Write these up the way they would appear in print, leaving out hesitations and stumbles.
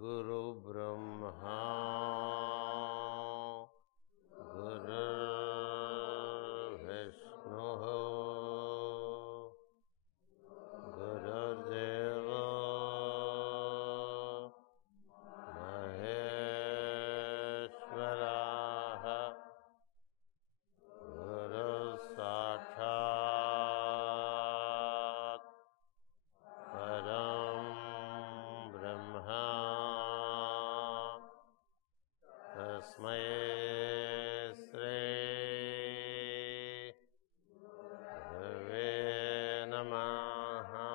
Guru Brahma Guru Vishnu Guru Deva Maheshwara Guru Sakshat Param Brahma Tasmai Sri Gurave Namaha.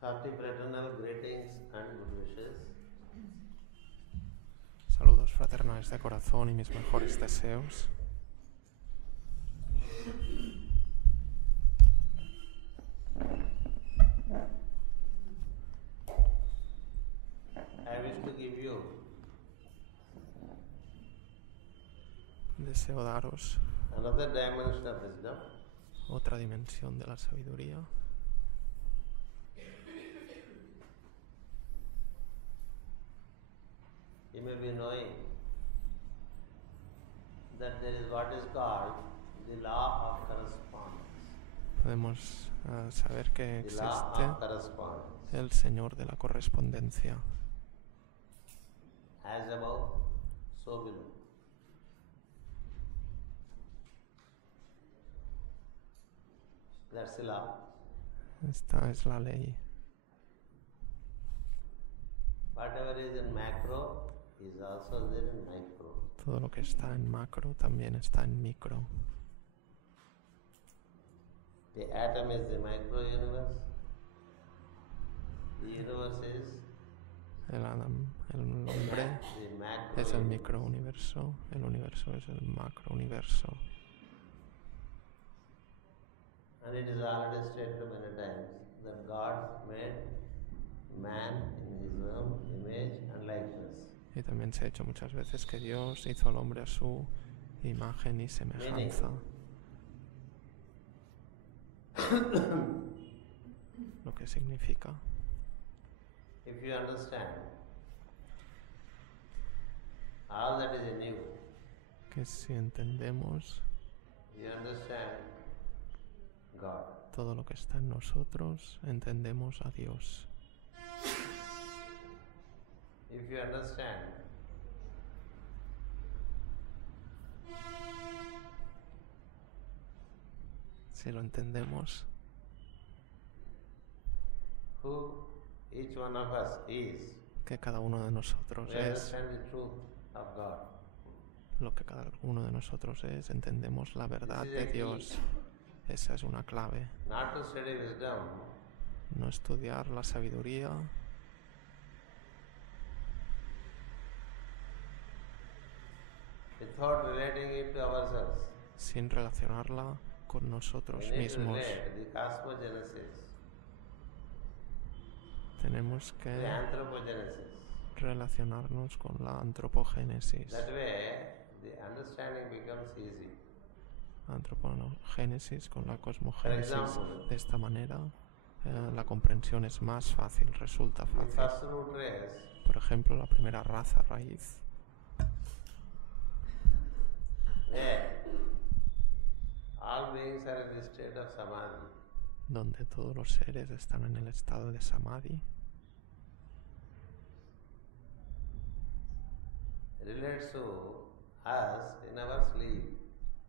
Happy fraternal greetings and good wishes. Saludos fraternales de corazón y mis mejores deseos. I wish to give you Deseo daros another dimension of wisdom. otra dimensión de la sabiduría. You may be knowing that there is what is called the law of correspondence. Podemos saber que The law existe of correspondence. el Señor de la correspondencia. As above, so below. That's the law. Esta es la ley. Whatever is in macro is also there in micro. Todo lo que está en macro también está en micro. The atom is the micro universe. The universe is El hombre the macro es el universe. microuniverso, el universo es el macrouniverso. And it is already stated many times that God made man in his own image and likeness. Y también se ha dicho muchas veces que Dios hizo al hombre a su imagen y semejanza. Lo que significa If you understand all that is in you, que si entendemos you understand God. todo lo que está en nosotros, entendemos a Dios. If you understand Si lo entendemos, who each one of us is, que cada uno de nosotros we es, understand the truth of God. lo que cada uno de nosotros es, entendemos la verdad de Dios. Esa es una clave. Not to study wisdom, No estudiar la sabiduría without relating it to ourselves. sin relacionarla con nosotros We need to mismos. relate the cosmogenesis, Tenemos the que anthropogenesis. relacionarnos con la antropogénesis. That way, the understanding becomes easy. Antropogénesis con la cosmogénesis. For example, De esta manera, la comprensión es más fácil, resulta the fácil. first root race, Por ejemplo, la primera raza raíz, where all beings are in the state of samadhi. donde todos los seres están en el estado de samadhi, Relates to us in our sleep.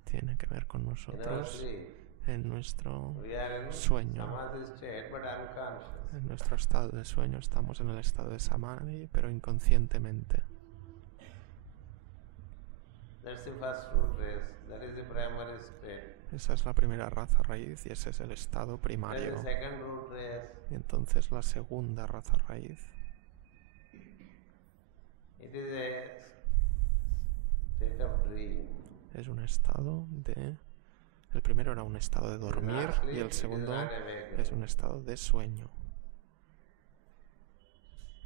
tiene que ver con In our nosotros sleep, en nuestro we are in sueño. samadhi state but unconscious. En nuestro estado de sueño estamos en el estado de samadhi, pero inconscientemente. That's the first root race. That is the primary state. Esa es la primera raza raíz y ese es el estado That is primario. the second root race. Y entonces la segunda raza raíz It is a state of dream. es un estado de... El primero era un estado de dormir y el segundo es un estado de sueño.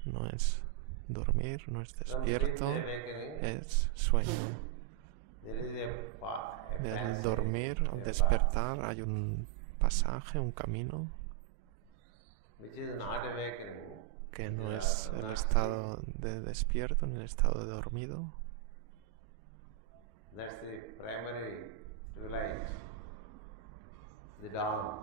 No es dormir, no es despierto, es sueño. Del dormir al despertar hay un pasaje, un camino que no es el estado de despierto ni el estado de dormido. That's the primary twilight, the dawn,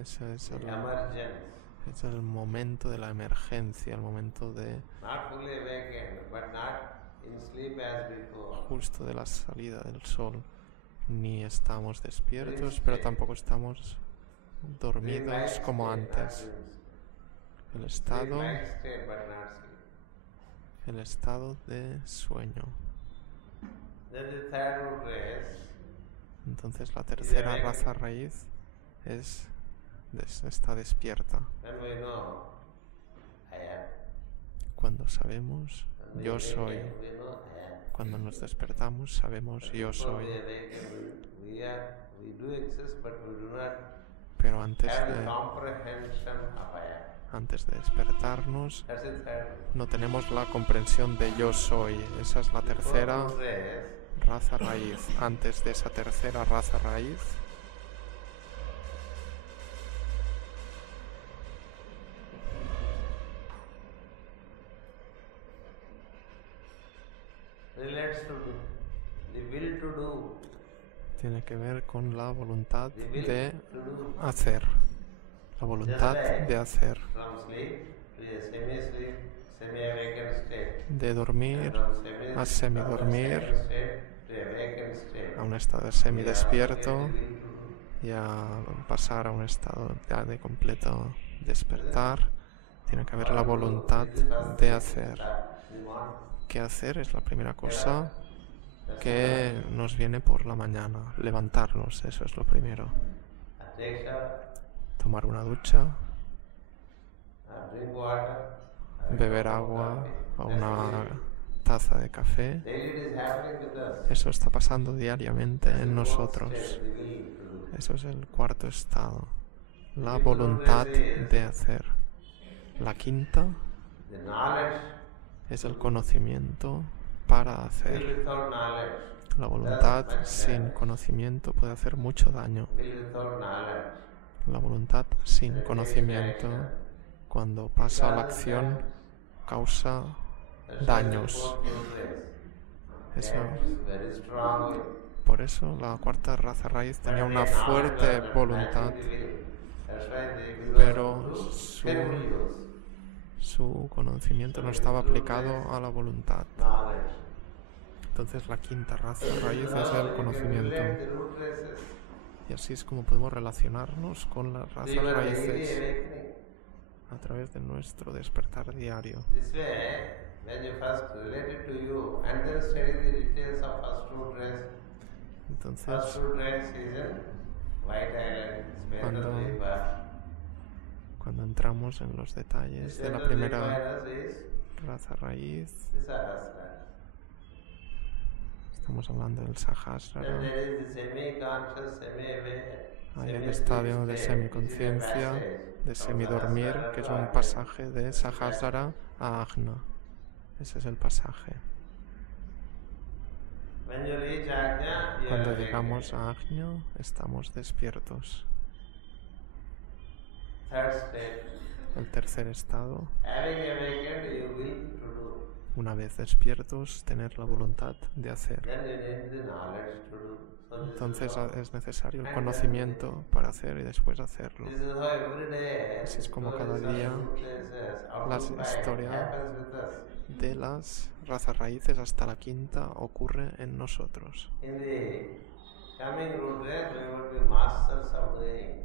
Ese es the el, emergence. es el momento de la emergencia, el momento de Not fully awakened, but not in sleep as before. justo de la salida del sol. Ni estamos despiertos, pero tampoco estamos dormidos como antes. El estado, Sleep-like state, but not sleep. el estado de sueño. Then the third root race, Entonces la tercera raza raíz está despierta. when we know I am. Cuando sabemos When we yo soy. awaken, we know I am. Cuando nos despertamos sabemos yo Before soy. we awaken, we do exist, but we do not Pero antes have the de, comprehension of I am. antes de despertarnos That's the third root. no tenemos la comprensión de yo soy. Esa es la tercera Fourth root race, raza raíz. Antes de esa tercera raza raíz relates to the will to do, tiene que ver con la voluntad the will de to do. hacer. La voluntad de hacer. From sleep to a semi-sleep, semi-awakened state. De dormir And from a semidormir, state to awakened state. a un estado de semidespierto y a pasar a un estado ya de completo despertar. Tiene que haber la voluntad de hacer. ¿Qué hacer? Es la primera cosa que nos viene por la mañana. Levantarnos, eso es lo primero. Tomar una ducha, beber agua o una taza de café. Eso está pasando diariamente en nosotros. Eso es el cuarto estado. La voluntad de hacer. La quinta es el conocimiento para hacer. La voluntad sin conocimiento puede hacer mucho daño. La voluntad sin conocimiento, cuando pasa a la acción, causa daños. Por eso la cuarta raza raíz tenía una fuerte voluntad, pero su conocimiento no estaba aplicado a la voluntad. Entonces la quinta raza raíz es el conocimiento. Y así es como podemos relacionarnos con las razas raíces a través de nuestro despertar diario. when you first relate it to you, and then study the details of first two dress. First Entonces, two dress is in White Island, Cuando- Svetabdvipa. cuando entramos en los detalles de la Svetabdvipa primera is raza raíz, the Sahasrara. estamos hablando del Then Sahasrara. there is the semi-conscious, semi-aware. Hay el estadio de semiconciencia, de semidormir, que es un pasaje de Sahasrara a Ajna. Ese es el pasaje. When you reach Ajna, you Cuando are llegamos awakened. a Ajna, estamos despiertos. Third state. El tercer estado, Having awakened, you will to do. una vez despiertos, tener la voluntad de hacer. Then you need the knowledge to do. So this Entonces is how, es necesario el conocimiento para hacer y después hacerlo. this is how every day, Así es como stories cada of día good places, out las to fight, historia- happens with us. De las razas raíces hasta la quinta ocurre en nosotros. In the coming root race, we will be masters of doing.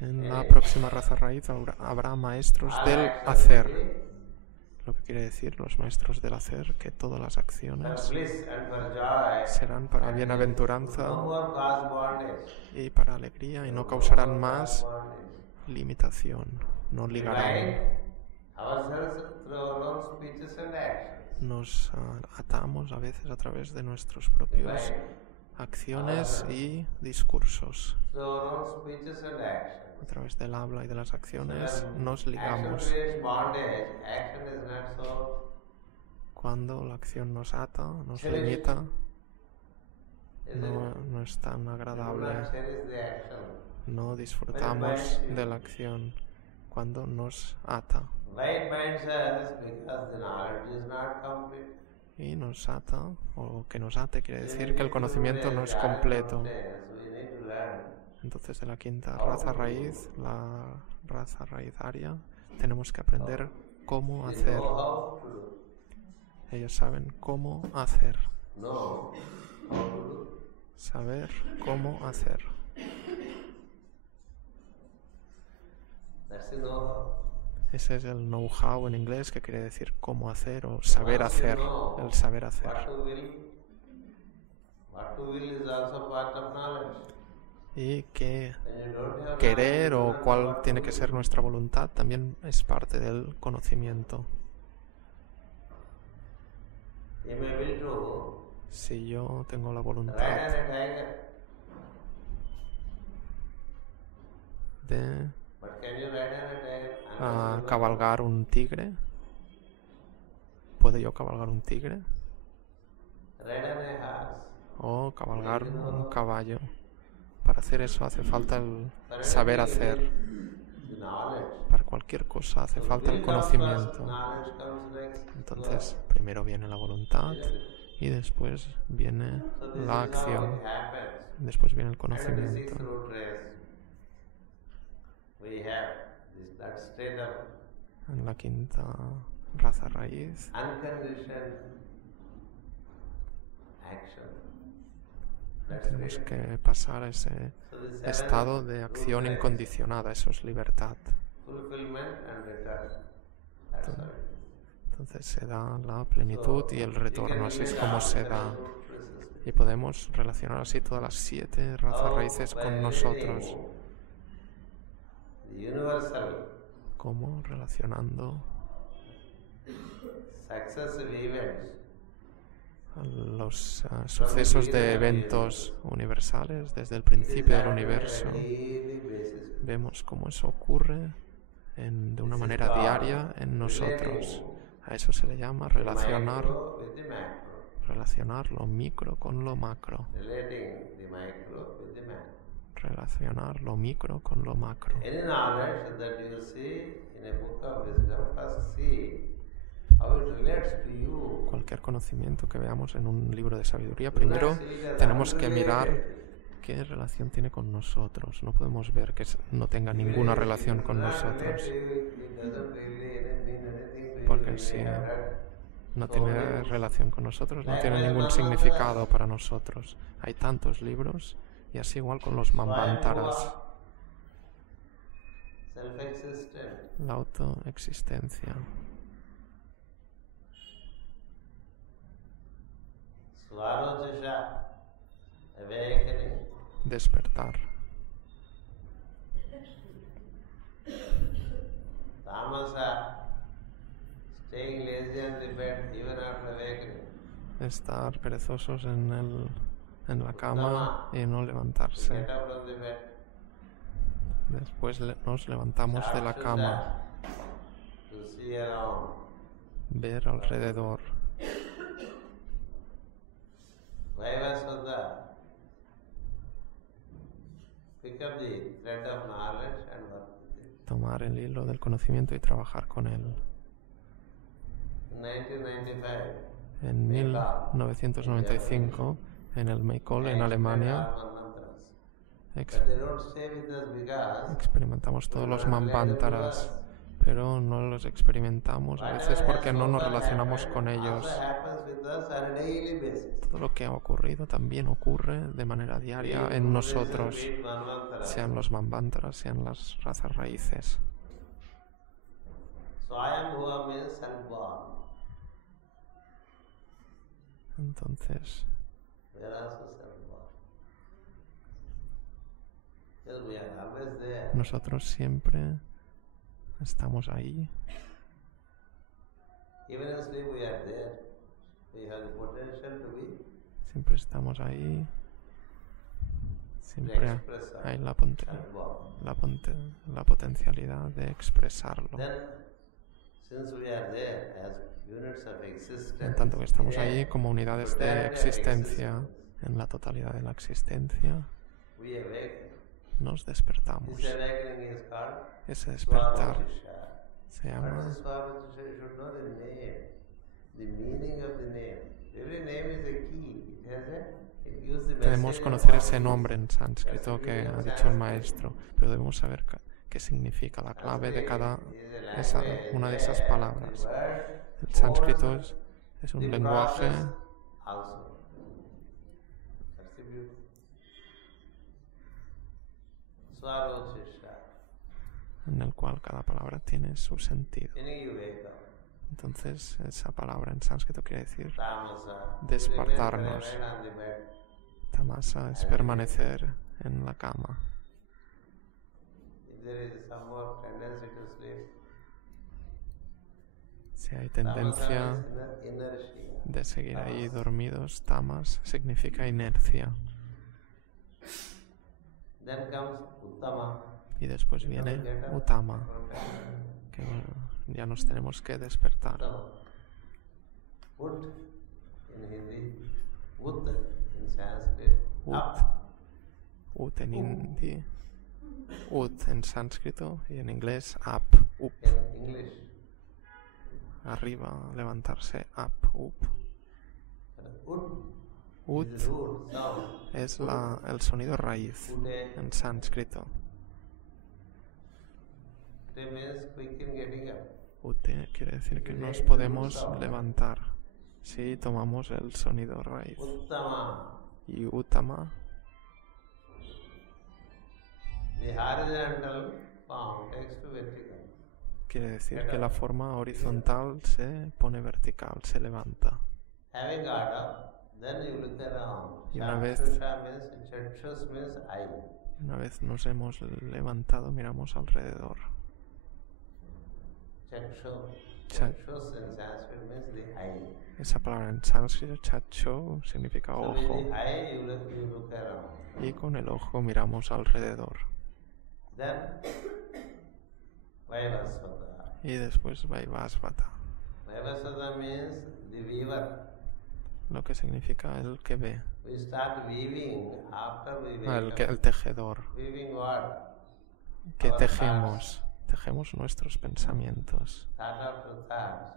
En la próxima raza raíz habrá maestros del hacer. Lo que quiere decir los maestros del hacer, que todas las For acciones bliss and for joy, serán para bienaventuranza no more cause bondage. y para alegría y no causarán No more más cause bondage. limitación, no ligarán. Divide ourselves through our own speeches and actions. Nos atamos a veces a través de nuestros propios Divide acciones y discursos. through our own speeches and actions. A través del habla y de las acciones When nos action ligamos. creates bondage, action is not so. Cuando la acción nos ata, nos Cherish. limita, Is it? no es tan We do agradable. not cherish the action. No disfrutamos de la acción cuando nos ata. Why it binds us? Because the knowledge is not complete. Y nos ata, o que nos ate quiere decir que el conocimiento no es completo. We need to learn. Entonces de la quinta raza raíz, la raza raíz aria, tenemos que aprender cómo We hacer. know how to do. Ellos saben cómo hacer. Know how to do. Saber cómo hacer. That's the know-how. Ese es el know-how en inglés, que quiere decir cómo hacer o saber hacer. El saber hacer. What to will. What to will is also part of knowledge. Y que When you don't have querer knowledge, o you don't cuál know what tiene to que do. ser nuestra voluntad también es parte del conocimiento. You may will to Si yo tengo la ride on voluntad a tiger, de but can you ride on a tiger? Unless you know cabalgar un tigre, ¿puedo yo cabalgar un tigre? ride on a horse. O cabalgar un caballo. Para hacer eso hace falta el saber hacer. The knowledge. Para cualquier cosa hace falta el Will comes first, conocimiento. knowledge comes next. Entonces, primero viene la voluntad y después viene So this la is how acción. it happens. Después viene el And in the conocimiento. sixth root race, we have that state of En la quinta raza raíz unconditioned action. That's tenemos freedom. que pasar a ese So the seventh estado de root acción race, incondicionada. Eso es libertad. fulfillment and return. That's all. Entonces se da la plenitud y el retorno. Así es como se da. da. Y podemos relacionar así todas las 7 razas raíces con nosotros. The universal Como relacionando successive events los sucesos de eventos universales desde el principio del universo. Vemos cómo eso ocurre de una manera diaria en nosotros. A eso se le llama relacionar lo micro con lo macro. Relating the micro with the macro. Relacionar lo micro con lo macro. Any knowledge that you see in a book of wisdom, first see how it relates to you. Cualquier conocimiento que veamos en un libro de sabiduría, primero tenemos que mirar qué relación tiene con nosotros. No podemos ver que no tenga ninguna relación con nosotros, porque si no tiene relación con nosotros, no tiene ningún significado para nosotros. Hay tantos libros, y así igual con los Manvantaras, Self-existent. la autoexistencia. Svarojisha, awakening. Despertar. Tamasa, staying lazy on the bed even after awakening. Estar perezosos en la cama y no levantarse. Get up from the bed. Después nos levantamos de la cama, To see around. ver alrededor. Vaivasvata, pick up the thread of knowledge and work with it. Tomar el hilo del conocimiento y trabajar con él. In 1995, En 1995, en el Maikol, en Alemania, but they don't stay with us because experimentamos todos los manvantaras, pero no los experimentamos a veces porque no nos relacionamos con ellos. also happens with us on a daily basis. Todo lo que ha ocurrido también ocurre de manera diaria en nosotros, sean los manvantaras, sean las razas raíces. Swayambhuva means self-born. Entonces, We are also self-born. Yes, we are always there. nosotros siempre estamos ahí. Even in sleep we are there. We have the potential to be, Siempre estamos ahí. to Siempre express hay self-born. la potencialidad de expresarlo. Then, since we are there as units of existence, En tanto que estamos in ahí a como unidades de totality of existencia, existence, en la totalidad de la existencia, we awaken. nos despertamos. This awakening is called Ese despertar Swarajisha. se What llama is Swarajisha? You should know the name, the meaning of the name. Every name is a key. It gives the Debemos message of conocer what ese it is. nombre en sánscrito que ha dicho el maestro, pero debemos saber qué significa la clave de cada una de esas palabras. El sánscrito es un lenguaje Also. That's the beauty. Swarajisha. en el cual cada palabra tiene su sentido. Meaning you wake up. Entonces, esa palabra en sánscrito quiere decir Tamasa. Despertarnos. You remain on the bed. tamasa, es permanecer en la cama. If there is some more tendency to sleep, Si hay tamasa tendencia is inertia. de seguir ahí dormidos, tamas significa inercia. Then comes Uttama. Y después viene Uttama, que ya nos tenemos que despertar. Ut in Hindi, Ut in Sanskrit, Ut. up. Ut en hindi, Ut en sánscrito y en inglés up, up, In English, arriba, levantarse, up, up. Ut Ut is the root sound. es el sonido raíz Ute, en sánscrito. it means quick in getting up. Ute quiere decir que nos podemos levantar si tomamos el sonido raíz. Uttama, Y Uttama, the horizontal form takes to vertical. quiere decir que la forma horizontal se pone vertical, se levanta. Having got up, then you look around. Y una vez- Chakshusha means, chakshus means eye. Una vez nos hemos levantado, miramos alrededor. Chakshu. Chak- Chakshus in Sanskrit means the eye. Esa palabra en sánscrito, chacho, significa So with ojo. the eye you look around. Y con el ojo miramos alrededor. Then Vaivasvata. Y después Vaivasvata, Vaivasvata means the weaver. lo que significa el que ve. We start weaving after we wake El up. tejedor. Weaving what? Que Our tejemos. Tejemos nuestros pensamientos. Thought after thought.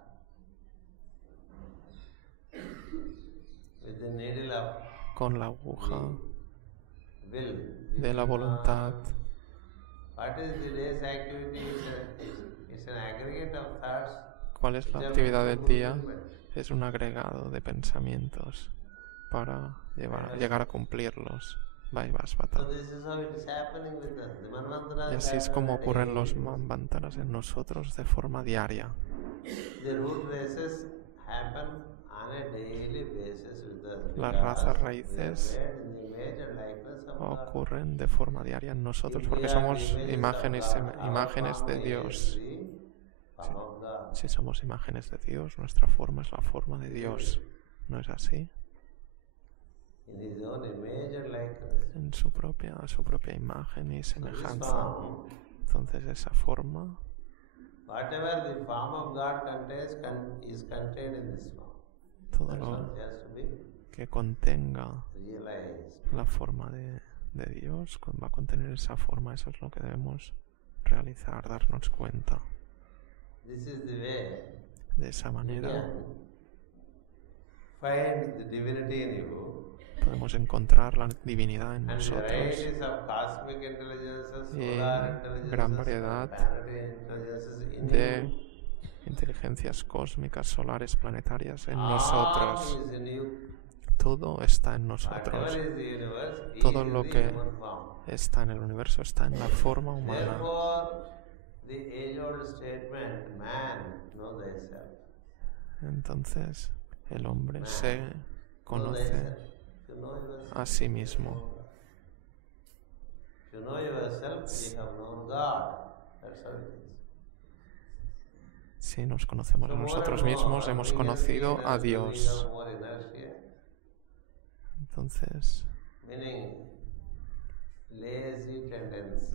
With the needle of Con la aguja will. de la voluntad. What is the day's activity? It's an aggregate of thoughts. ¿Cuál es la actividad del día? Es un agregado de pensamientos para llegar a cumplirlos. Vaivasvata. So this is how it is happening with us. The manvantaras Y así es happen como ocurren los daily. manvantaras en nosotros de forma diaria. The root races happen on a daily basis with us. Las razas We are raíces made in the image and likeness of God. ocurren de forma diaria en nosotros If porque we are somos the images imágenes, of God, our imágenes de form is Dios. the form of God. Si somos imágenes de Dios, nuestra forma es la forma de Dios. ¿No es así? In his own image and likeness. En su propia imagen y So this semejanza. form, Entonces esa forma, whatever the form of God contains is contained in this form. todo That's lo what has to be que contenga realized. la forma de Dios va a contener esa forma. Eso es lo que debemos realizar, darnos cuenta. This is the way De esa you manera can find the divinity in you. podemos encontrar la divinidad en And nosotros. varieties of cosmic intelligences, Y solar intelligences, gran variedad planetary intelligences in de you. inteligencias cósmicas, solares, planetarias en All nosotros. is in you. Todo está en Whatever nosotros. is the universe Todo is lo the que human form. está en el universo está en la forma humana. Therefore, the age-old statement, man, know thyself. Entonces el hombre se Know conoce thyself. If you know yourself, a sí mismo. if you know yourself, you have known God. That's how it is. Si nos conocemos a nosotros mismos, hemos conocido a Dios. Entonces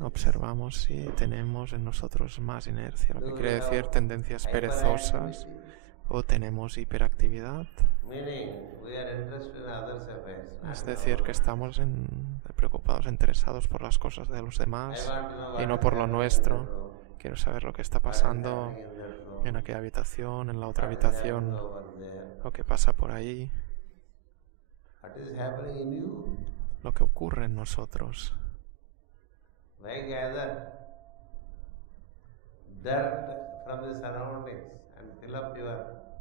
observamos si tenemos en nosotros más inercia, lo que quiere decir tendencias perezosas, o tenemos hiperactividad. Es decir, que estamos preocupados, interesados por las cosas de los demás y no por lo nuestro. Quiero saber lo que está pasando en aquella habitación, en la otra habitación, lo que pasa por ahí, lo que ocurre en nosotros.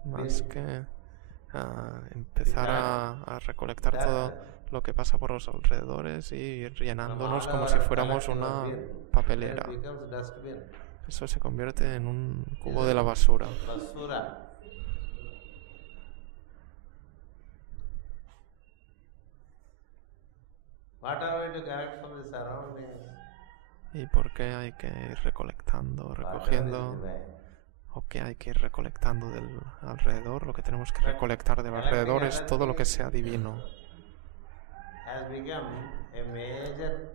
Más que empezar a recolectar todo lo que pasa por los alrededores y ir llenándonos como si fuéramos una papelera. Eso se convierte en un cubo de la basura. ¿Y por qué hay que ir recolectando, recogiendo? ¿O qué hay que ir recolectando del alrededor? Lo que tenemos que recolectar del alrededor es todo lo que sea divino.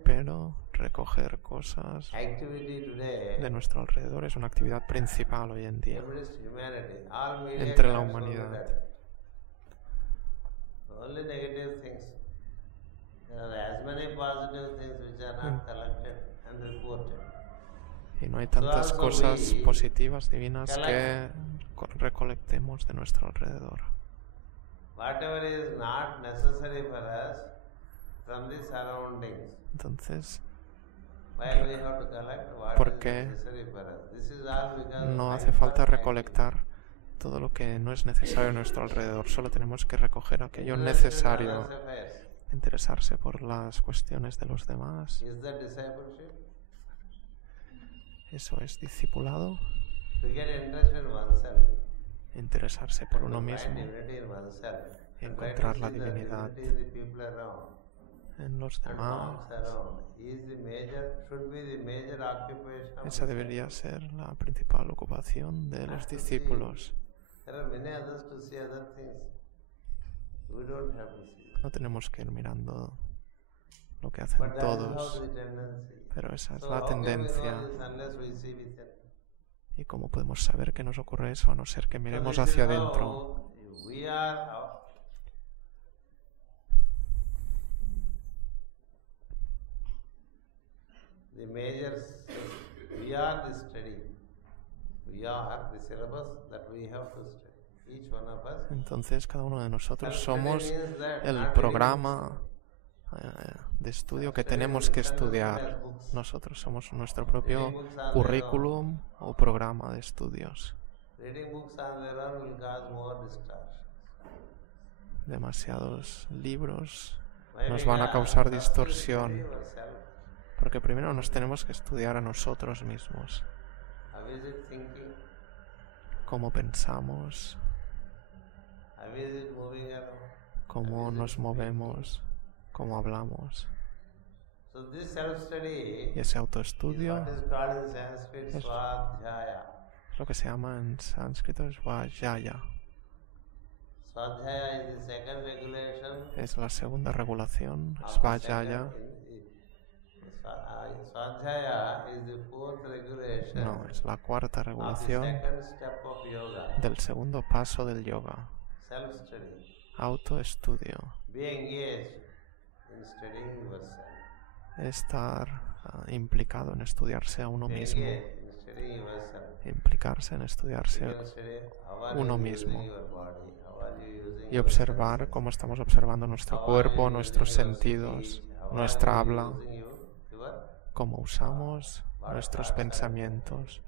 Pero recoger cosas de nuestro alrededor es una actividad principal hoy en día entre la humanidad. Y no hay tantas cosas positivas, divinas, que recolectemos de nuestro alrededor. Entonces, ¿por qué no hace falta recolectar todo lo que no es necesario a nuestro alrededor? Solo tenemos que recoger aquello necesario. Interesarse por las cuestiones de los demás. Eso es discipulado. Interesarse por uno mismo y encontrar la divinidad en los demás. Esa debería ser la principal ocupación de los discípulos. No tenemos que ir mirando lo que hacen todos, pero esa es la tendencia. ¿Y cómo podemos saber que nos ocurre eso a no ser que miremos hacia adentro? Entonces cada uno de nosotros somos el programa de estudio que tenemos que estudiar. Nosotros somos nuestro propio currículum o programa de estudios. Demasiados libros nos van a causar distorsión, porque primero nos tenemos que estudiar a nosotros mismos. Cómo pensamos, How is it moving around? cómo nos movemos, cómo hablamos. So this self-study Y ese is autoestudio what is called in Sanskrit es Swadhyaya. lo que se llama en sánscrito Svajaya. Swadhyaya is the second regulation. Es la segunda regulación, of the Svajaya. Swadhyaya is the fourth regulation No, es la cuarta of the regulación second step of yoga. del segundo paso del yoga. Self-study. Autoestudio. Be engaged in studying yourself. Estar implicado en estudiarse a uno Be mismo. engaged in studying yourself. Implicarse en You estudiarse can study how are uno you mismo. using your body, how are you using Y your observar senses, cómo estamos observando nuestro how are cuerpo, you nuestros using your sentidos, speech, how nuestra are you habla, using your cómo usamos nuestros pensamientos,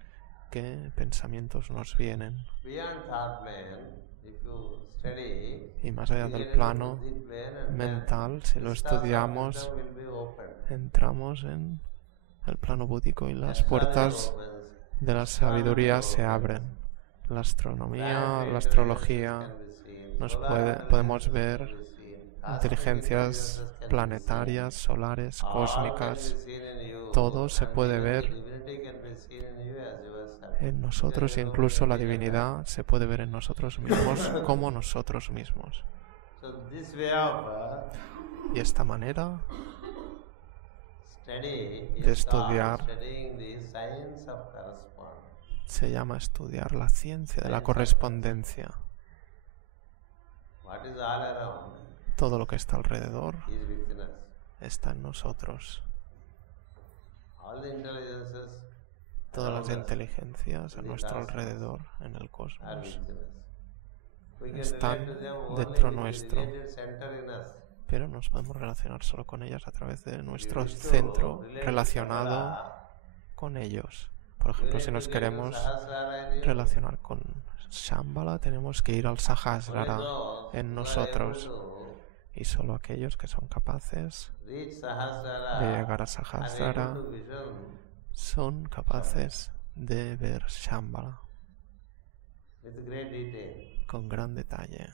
qué pensamientos nos vienen. beyond thought plane. If you study, Y más allá you del get into plano buddhic plane and mental, si lo then vistas of estudiamos, wisdom will be opened. entramos en el plano búdico y las Astrology puertas opens, de la sabiduría se abren. La astronomía, la astrología, podemos ver inteligencias planetarias, solares, cósmicas. Todo se puede ver en nosotros, incluso la divinidad se puede ver en nosotros mismos como nosotros mismos. Y esta manera de estudiar se llama estudiar la ciencia de la correspondencia. Todo lo que está alrededor está en nosotros. Todas las inteligencias a nuestro alrededor en el cosmos están dentro nuestro, pero nos podemos relacionar solo con ellas a través de nuestro centro relacionado con ellos. Por ejemplo, si nos queremos relacionar con Shambhala, tenemos que ir al Sahasrara en nosotros. Y solo aquellos que son capaces de llegar a Sahasrara son capaces de ver Shambhala con gran detalle.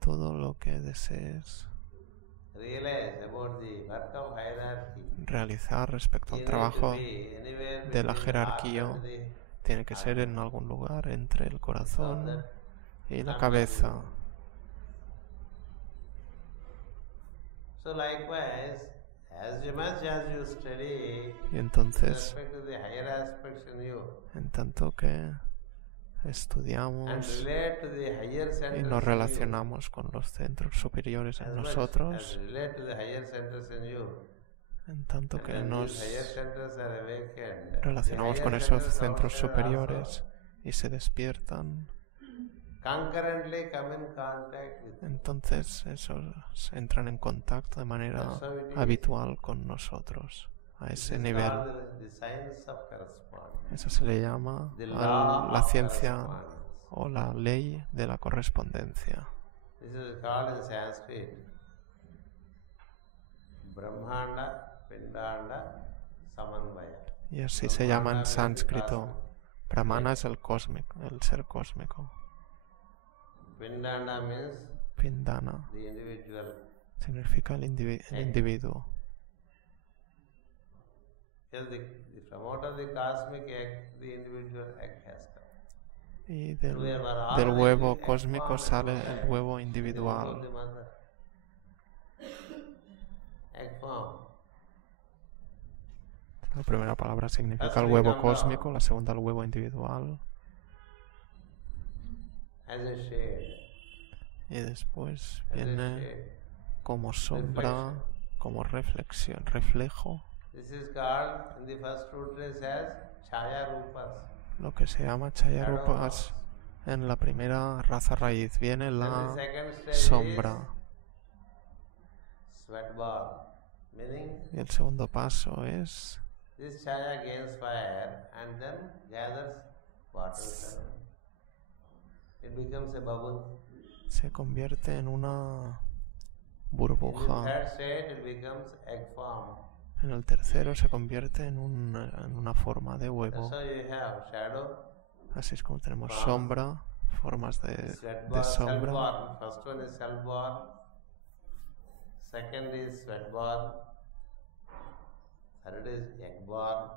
Todo lo que desees realizar respecto al trabajo de la jerarquía tiene que ser en algún lugar entre el corazón y la cabeza. Y entonces, en tanto que estudiamos y nos relacionamos con los centros superiores en nosotros, en tanto que nos relacionamos con esos centros superiores y se despiertan, entonces esos entran en contacto de manera habitual con nosotros a ese nivel. Eso se le llama la ciencia o la ley de la correspondencia. Y así se llama en sánscrito. Brahmana es el cósmico, el ser cósmico. Pindana significa el individuo. Y del huevo cósmico sale el huevo individual. La primera palabra significa el huevo cósmico, la segunda el huevo individual. Y después viene como sombra, como reflexión, reflejo. Lo que se llama Chayarupas en la primera raza raíz. Viene la sombra. Y el segundo paso es se convierte en una burbuja. En el tercero se convierte en una forma de huevo. Así es como tenemos sombra, formas de Sweat-born, sombra. self-born. First one is self-born. Second is sweat-born. Third is egg-born.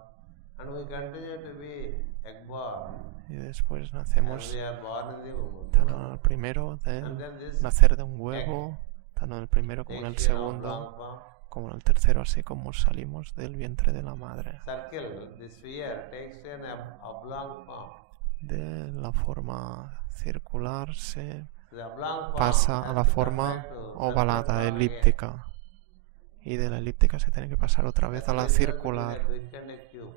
And we continue to be egg-born. Y después As nacemos we are born in the womb. tanto en el primero And de then this nacer de un huevo, tanto en el primero como en el takes you an segundo, oblong form. como en el tercero, así como salimos del vientre de la madre. Circle, the sphere takes an oblong form. De la forma circular se The oblong form pasa a has la to forma come back to circular ovalada, form again. elíptica. Y de la elíptica se tiene que pasar otra vez a la That's the difference circular. between a brick and a cube.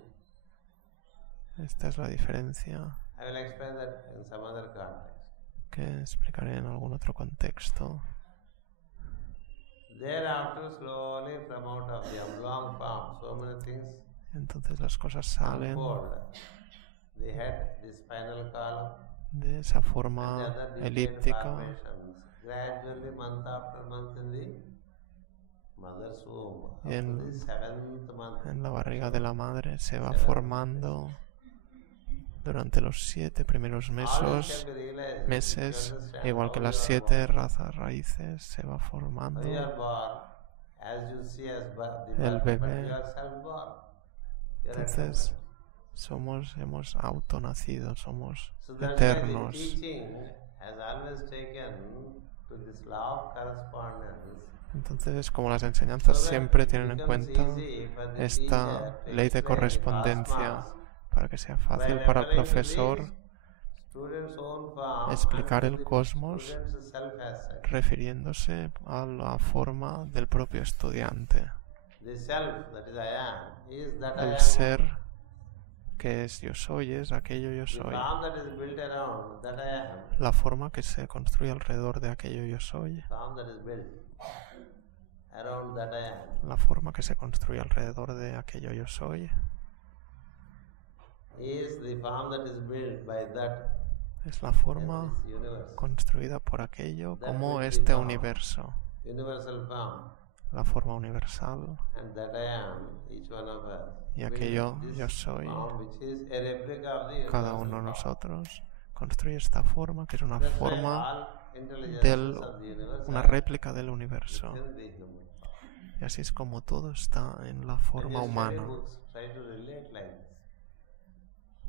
Esta es la diferencia I will explain that in some other context. que explicaré en algún otro contexto. Thereafter, slowly from out of the oblong form, so many things Entonces las cosas salen unfold. The head, the spinal column, de esa and the forma other detailed elíptica. formations. Gradually, month after month in the mother's womb. Up to En- the 7th month. En la barriga de la madre se va formando durante los 7 primeros All this meses, can be realized if meses, you understand igual que how las you are 7 born. razas raíces, se va formando. How you are born, as you see as the El birth, bebé. but you are self-born. You are Entonces, independent. hemos autonacido, somos So that's why the eternos. teaching has always taken to this law of correspondence. Entonces, como las enseñanzas So that siempre it tienen en becomes cuenta easy for the esta teacher to ley de explain the correspondencia cosmos para que sea by fácil para el referring to profesor the student's own form explicar and el to the cosmos student's self-essence. refiriéndose a la forma del propio estudiante. The self, that is I am, is that I El am. ser que es yo soy es aquello yo The soy. form that is built around that I am, La forma que se construye alrededor de aquello yo soy. form that is built around that I am, La forma que se construye alrededor de aquello yo soy is the form that is built by that es la in forma this universe. construida por aquello That como will be este form. universo. Universal form. La forma universal And that I am, each one of us. y built aquello this yo soy. form, which is a replica of the Cada universal uno de form. nosotros construye esta forma que es una That's why forma all intelligences del, of the universe una are réplica del universo. within the human. Y así es como todo está en la When forma you study humana. books, try to relate like this.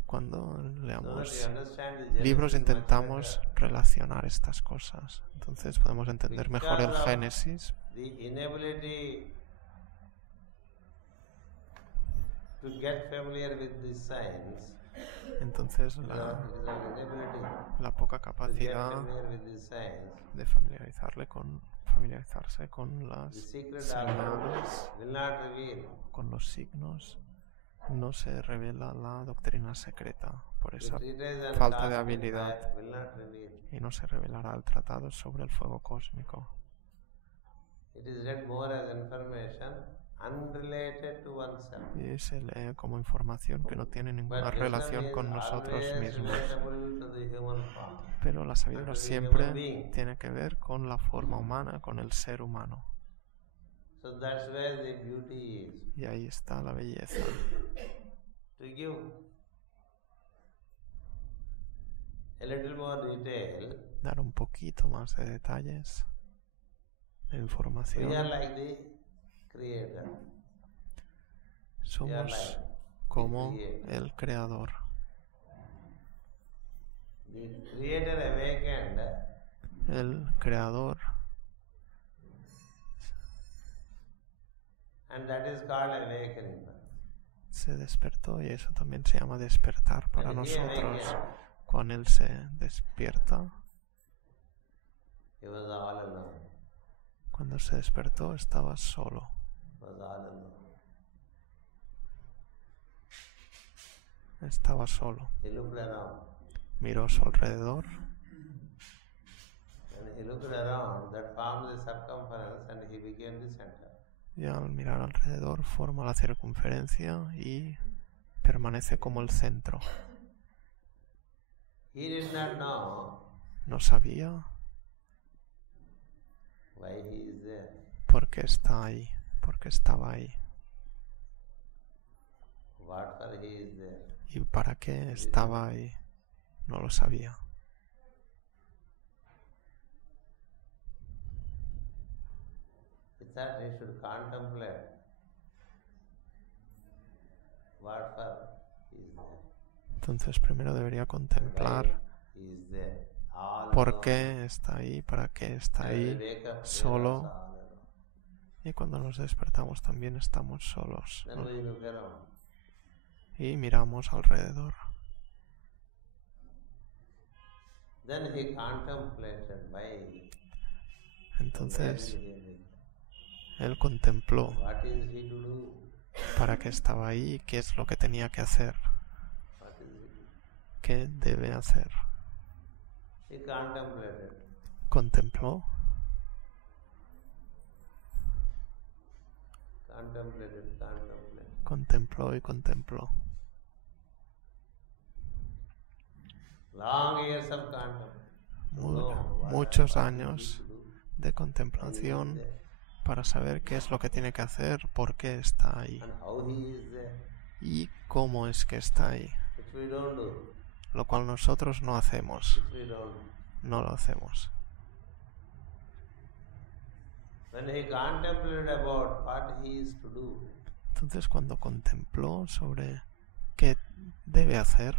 Cuando So that you leamos understand the genesis libros much intentamos better. relacionar estas cosas. Entonces podemos entender mejor el Because of Génesis The inability to get familiar with these signs, Entonces it is la an inability poca to get capacidad familiar with these signs. de familiarizarse con las The secret señales, will not reveal. con los signos, no se revela la doctrina secreta por The esa treatise on falta de cosmic habilidad. fire will not reveal. y no se revelará el tratado sobre el fuego cósmico. It is read more as information unrelated to oneself. Y se lee como información que no tiene ninguna But wisdom relación is con nosotros always mismos. relatable to the human form. Pero la sabiduría to the siempre human being. tiene que ver con la forma humana, con el ser humano. So that's where the beauty is. Y ahí está la belleza. To give a little more detail, Dar un poquito más de detalles, de we información. are like the Creator. We are Somos like como the Creator. el Creador. The Creator awakened El Creador, and that is called awakening. se despertó y eso también se llama despertar para When he nosotros. awakened, Cuando Él se despierta, he was all alone. cuando se despertó estaba solo. Was all alone. Estaba solo. He looked around. Miró a su alrededor. When he looked around, that formed the circumference and he became the center. Y al mirar alrededor forma la circunferencia y permanece como el centro. He did not know No sabía why he is there. por qué está ahí, por qué estaba ahí What for he is there. y para qué estaba ahí. No lo sabía. that he should contemplate what for he is there. Entonces primero debería contemplar He is there. All por alone. qué está ahí, para qué está When we ahí, wake up, we are solo. also all alone. Y cuando nos despertamos también estamos solos, Then ¿no? we look around. Y miramos alrededor. Then he contemplated why. Entonces Where did he live? él contempló What is he to do? para qué estaba ahí, qué es lo que tenía que hacer, What is he to do? qué debe hacer. He contemplated. Contempló, contempló y contempló. Long years of contemplation. Muchos años de contemplación para saber qué es lo que tiene que hacer, por qué está ahí And how he is there. y cómo es que está ahí, Which we don't do. lo cual nosotros no hacemos, Which we don't do. no lo hacemos. When he contemplated about what he is to do, Entonces cuando contempló sobre qué debe hacer,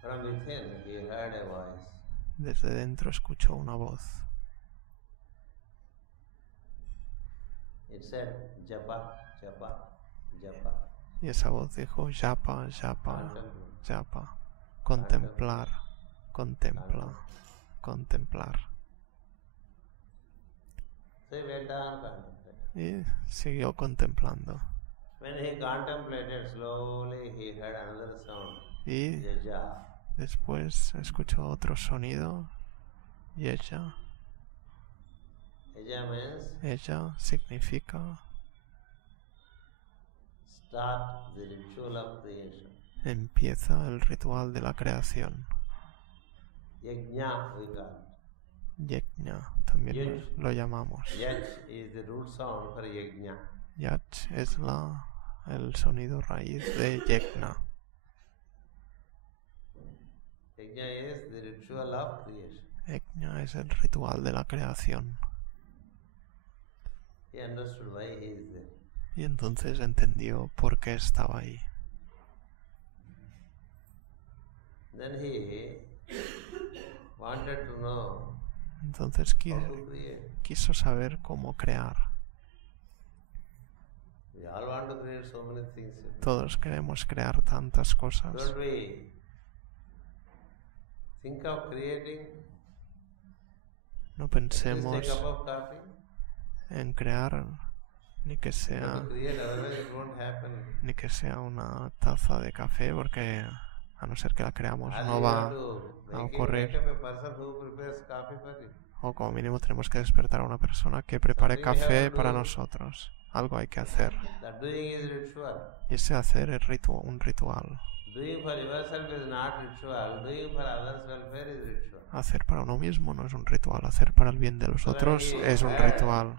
from within he heard a voice. desde dentro escuchó una voz. It said, Japa, Japa, Japa. Y esa voz dijo, yapa, yapa, Contemplate. yapa, contemplar, contempla, contemplar. So he went on contemplating. Y siguió contemplando. When he contemplated, slowly he heard another sound. Y Jaja. después escuchó otro sonido. Y ella means significa start the ritual of creation. empieza el ritual de la creación. Yajna we call it. Yajna también Yaj. lo llamamos. Yaj is the root sound for yajna. Yaj es el sonido raíz de yajna. Yajna is the ritual of creation. Yajna es el ritual de la creación. He understood why he is there. Y entonces entendió por qué estaba ahí. Then he wanted to know Entonces how to create. quiso saber cómo crear. We all want to create so many things. Todos queremos crear tantas cosas. Don't we think of creating No at least pensemos a cup of coffee? en crear ni que You have sea to create, otherwise it won't happen. ni que sea una taza de café, porque a no ser que la creamos As no you va have to a wake ocurrir. up a person who prepares coffee for you. O como mínimo tenemos que despertar a una persona que prepare Something we have café to para do. nosotros. Algo hay que hacer. That doing is ritual. Y ese hacer es un ritual. Doing for yourself is not ritual. Doing for others' welfare is ritual. Hacer para uno mismo no es un ritual. Hacer para el bien de los otros es un ritual.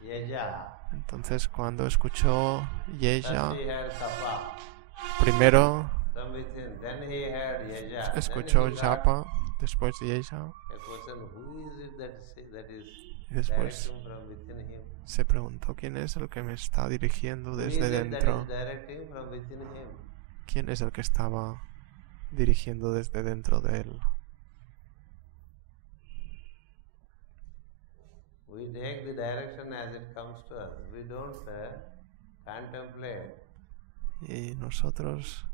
Yaja. Entonces cuando escuchó First Yeja, he had Sapa primero from within. Then he had Yaja. escuchó Then he got Yapa, después Yeja, a question, who is it that is y después directing from within him? se preguntó quién es el que me está dirigiendo Who is desde it that dentro. is directing from within him? ¿Quién es el que estaba dirigiendo desde dentro de él? We take the direction as it comes to us. We don't contemplate Y nosotros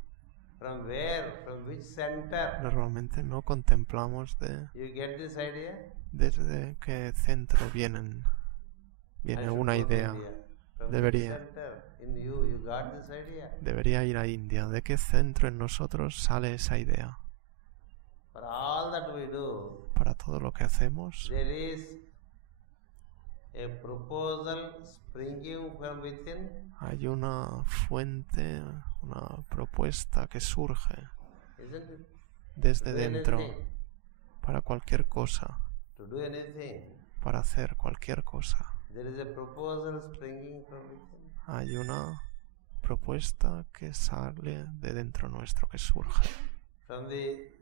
from where, from which center. normalmente no contemplamos You get this idea? desde qué centro viene I should una go to idea. India. From Debería. which center in you got this idea? Debería ir a India. ¿De qué centro en nosotros sale esa idea? For all that we do, Para todo lo que hacemos there is a proposal springing from within hay una fuente, una propuesta que surge Isn't it? desde To do dentro anything. para cualquier cosa, To do anything. para hacer cualquier cosa. There is a proposal springing from within. Hay una propuesta que sale de dentro nuestro, que surge. From the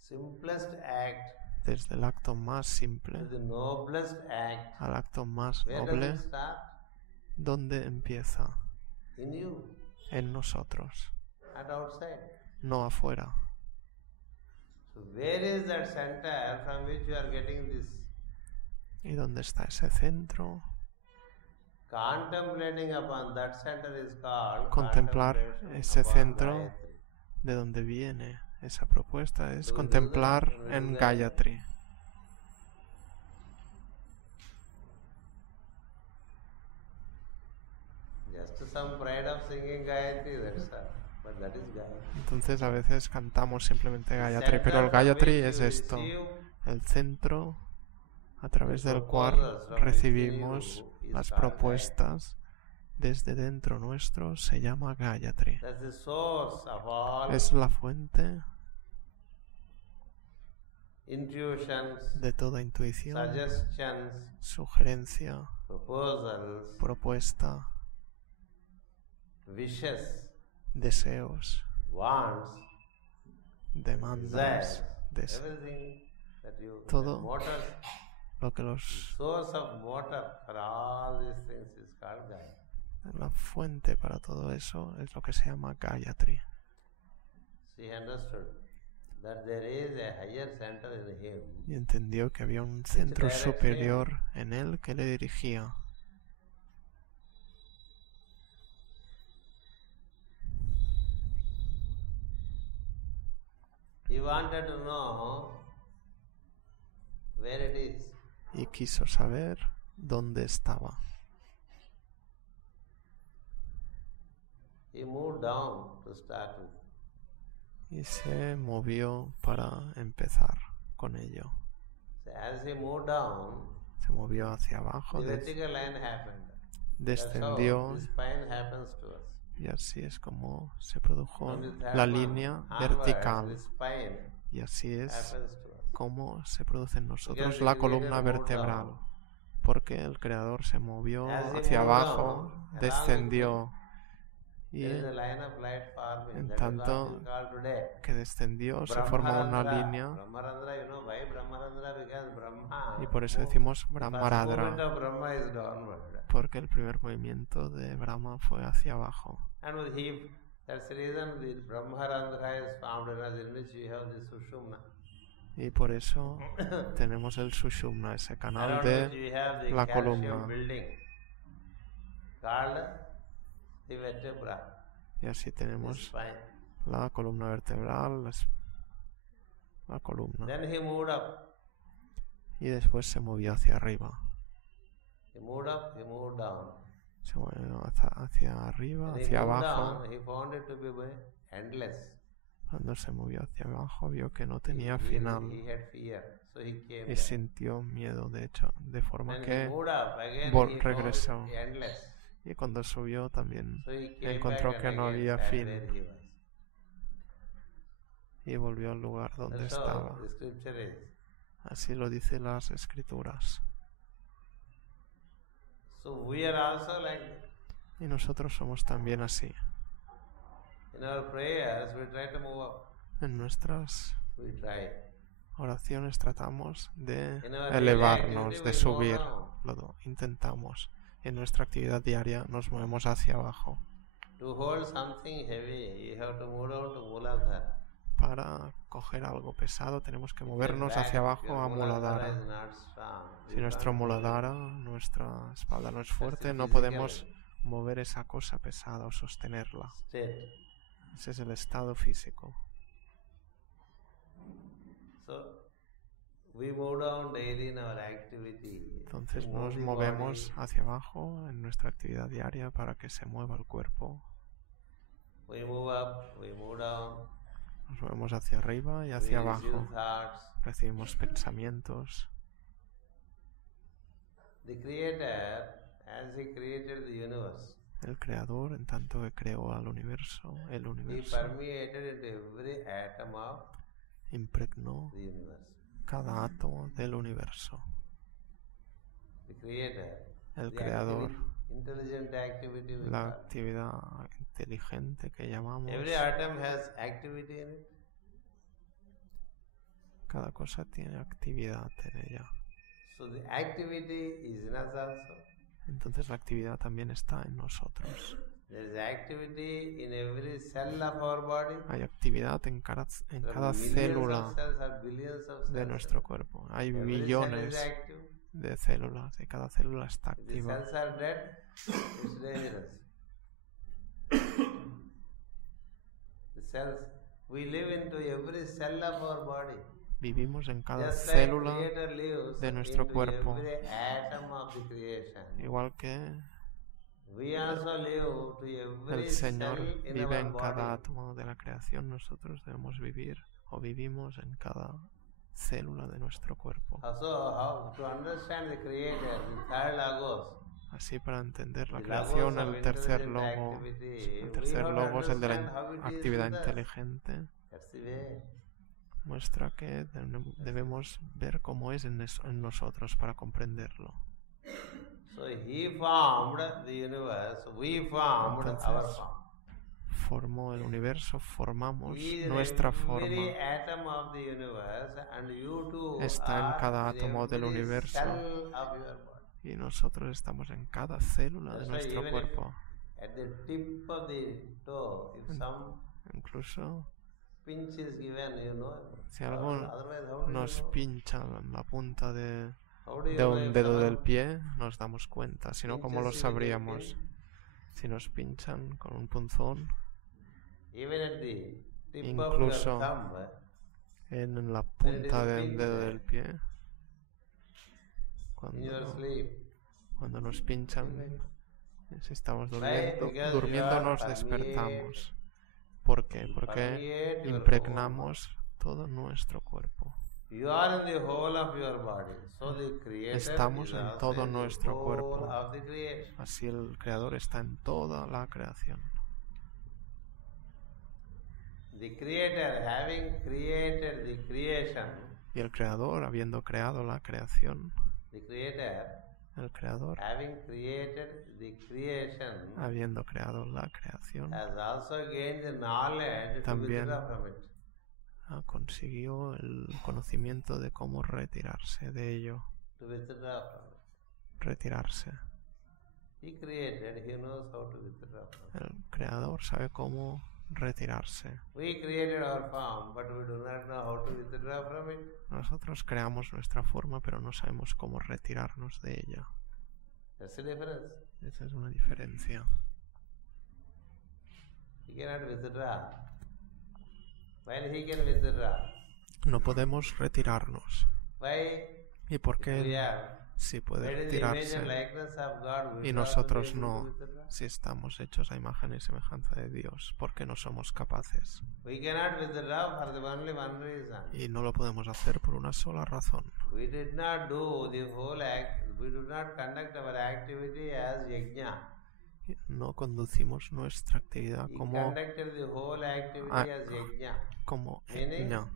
simplest act desde el acto más simple to the noblest act, al acto más where does noble, it start? ¿dónde empieza? In you, En nosotros, not outside. no afuera. So where is that center from which you are getting this? ¿Y dónde está ese centro? Contemplating upon that center is called Contemplar contemplation ese upon centro Gayatri. de donde viene esa propuesta es Do we do contemplar that? Do we en do that? Gayatri. Just some pride of singing Gayatri, that's all. But that is Gayatri. Entonces a veces cantamos simplemente Gayatri, Center pero el from Gayatri which es you esto, receive el centro a través del cual proposals from recibimos within you is las called propuestas desde dentro nuestro, se llama Gayatri. That's the source of all Es la fuente intuitions, de toda intuición, suggestions, sugerencia, proposals, propuesta, wishes, deseos, wants, demandas, desires, everything that you Todo. motors, lo que the source of motor for all these things is called Gayatri. la fuente para todo eso es lo que se llama Gayatri. She understood that there is a higher center in him. Y entendió que había un centro direction? superior en él que le dirigía. He wanted to know where it is. Y quiso saber dónde estaba. He moved down to start with. Y se movió para empezar con ello. So as he moved down, Se movió hacia abajo, the vertical line happened. That's how descendió the spine happens to us. y así es como se produjo From the third la one línea onwards, vertical. the spine Y así es happens to us. como se produce en nosotros Because the la creator columna moved vertebral. down. Porque el creador se movió As he hacia moved abajo, down, along descendió y There is a line of light forming. en That is tanto what is called today. que descendió se formó una línea Brahmarandra, you know why Brahmarandra? Because Brahma. y por eso decimos First movement Brahmaradra, of Brahma is downward. porque el primer movimiento de Brahma fue hacia abajo. And with him, that's the reason the Brahmarandra is found in which we have the Sushumna. Y por eso tenemos el Sushumna, ese canal Around which de we have the la calcium columna. building called the vertebra, Y así the tenemos spine. la columna vertebral, la columna. Then he moved up. Y después se movió hacia arriba. He moved up, he moved down. Se movió hacia arriba, When he hacia moved abajo. down, he found it to be endless. Cuando se movió hacia abajo vio que no He tenía final had fear, so he came y back. sintió miedo, de hecho, de forma When he que moved up again, he regresó. found it endless. y cuando subió también So he came encontró back que and no again había sat fin where he was. y volvió al lugar donde That's estaba. how the scripture is. Así lo dicen las escrituras. So we are also like that. Y nosotros somos también así. In our prayers, we try to move up. En nuestras We try. oraciones tratamos de In our elevarnos, daily de activity, we move subir. down. Lo intentamos. En nuestra actividad diaria nos movemos hacia abajo. To hold something heavy, you have to move down to Muladhara. Para coger algo pesado tenemos que movernos hacia abajo a Muladhara. Si nuestro Muladhara, nuestra espalda no es fuerte, no podemos mover esa cosa pesada o sostenerla. Ese es el estado físico. Entonces nos movemos hacia abajo en nuestra actividad diaria para que se mueva el cuerpo. Nos movemos hacia arriba y hacia abajo. Recibimos pensamientos. El creador, en tanto que creó al universo, el universo impregnó cada átomo del universo. El creador, la actividad inteligente que llamamos, Cada cosa tiene actividad en ella. So the activity is in us also. Entonces la actividad también está en nosotros. There is activity in every cell of our body. Hay actividad en cada There are cada millions célula of cells or billions of de cells. nuestro cuerpo. Hay Every cell is billones active. de células y cada célula está If the activa. cells are dead, it's dangerous. The cells, we live into every cell of our body. Vivimos en cada Just like célula Creator lives de nuestro into cuerpo. every atom of the creation. Igual que We also live to every el Señor cell in vive our en cada body. átomo de la creación, nosotros debemos vivir o vivimos en cada célula de nuestro cuerpo. So, how to understand the Creator, the third logos, Así, para entender la the creación, logos of el tercer intelligent logo, activity, el we tercer have to logo es el de understand la how it is actividad with us. inteligente, That's the way. muestra que debemos ver cómo es en nosotros para comprenderlo. So He formed the universe, we formed our Entonces, form. formó el universo, formamos He is nuestra in forma. every atom of the universe, and you too Está en are cada in átomo del every universo. cell of your body. Y nosotros estamos en cada célula de That's why nuestro even cuerpo. At the tip of the toe, if some Incluso pinch is given, you know. si algo Otherwise, how do you nos know? pincha en la punta de How do you know un if dedo someone del pie, nos damos cuenta. Si no, ¿cómo lo pinches you with a sabríamos? pin? Si nos pinchan con un punzón, Even at the tip Incluso of your thumb, en la punta del dedo del pie, in your cuando, sleep. cuando nos pinchan, si estamos Why? Because you durmiendo are nos despertamos. ¿Por qué? Porque permeate your impregnamos todo nuestro cuerpo. You are in the whole of your body. So the Creator Estamos is en also todo in the nuestro whole cuerpo. of the creation. Así el Creador está en toda la creación. The Creator, having created the creation, Y el Creador, habiendo creado la creación, the Creator, el Creador, having created the creation, habiendo creado la creación, has also gained the knowledge to También withdraw from it. consiguió el conocimiento de cómo retirarse de ello. To withdraw from it. Retirarse. He created, he knows how to withdraw from it. El Creador sabe cómo retirarse. We created our form, but we do not know how to withdraw from it. Nosotros creamos nuestra forma, pero no sabemos cómo retirarnos de ella. That's the difference. Esa es una diferencia. He cannot withdraw. While he can withdraw. No podemos retirarnos. Why? ¿Y por qué We Él are sí puede made in the image retirarse and likeness of God. We y should also nosotros be able to no? withdraw. Si estamos hechos a imagen y semejanza de Dios, ¿por qué no somos capaces? We cannot withdraw for the only one reason. Y no lo podemos hacer por una sola razón. We did not do the whole act. We do not conduct our activity as yajna. No conducimos nuestra actividad He como conducted the whole activity Ah, as yajna. Yajna.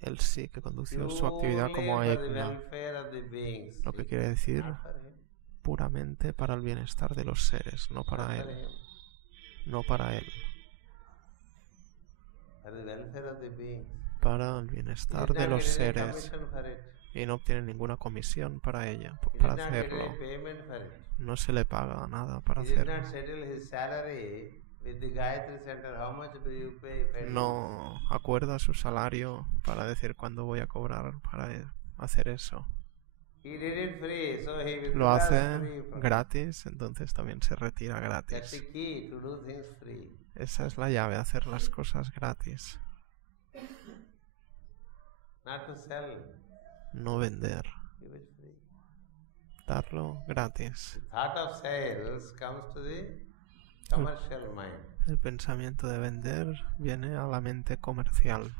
Él sí que condució su actividad como Purely for the Yajna, welfare of the beings. lo que quiere decir Not for him. puramente para el bienestar de los seres, no para Not for Él. him. No para Él, For the welfare of the beings. para el He bienestar did de not los get any seres, commission for it. y no obtiene ninguna comisión para ella, He para did not get hacerlo. any payment for it. No se le paga nada para He did hacerlo. not settle his salary with the Gayatri Center. How much do you pay if I do No acuerda su salario para decir cuándo voy a cobrar para hacer eso. this? He did it free, so he Lo withdraws hace free from it. gratis, entonces también se retira That's gratis. the key to do things free. Esa es la llave, hacer las cosas gratis, Not to sell, no vender, give it free. darlo gratis. The thought of sales comes to the commercial mind. El pensamiento de vender viene a la mente comercial.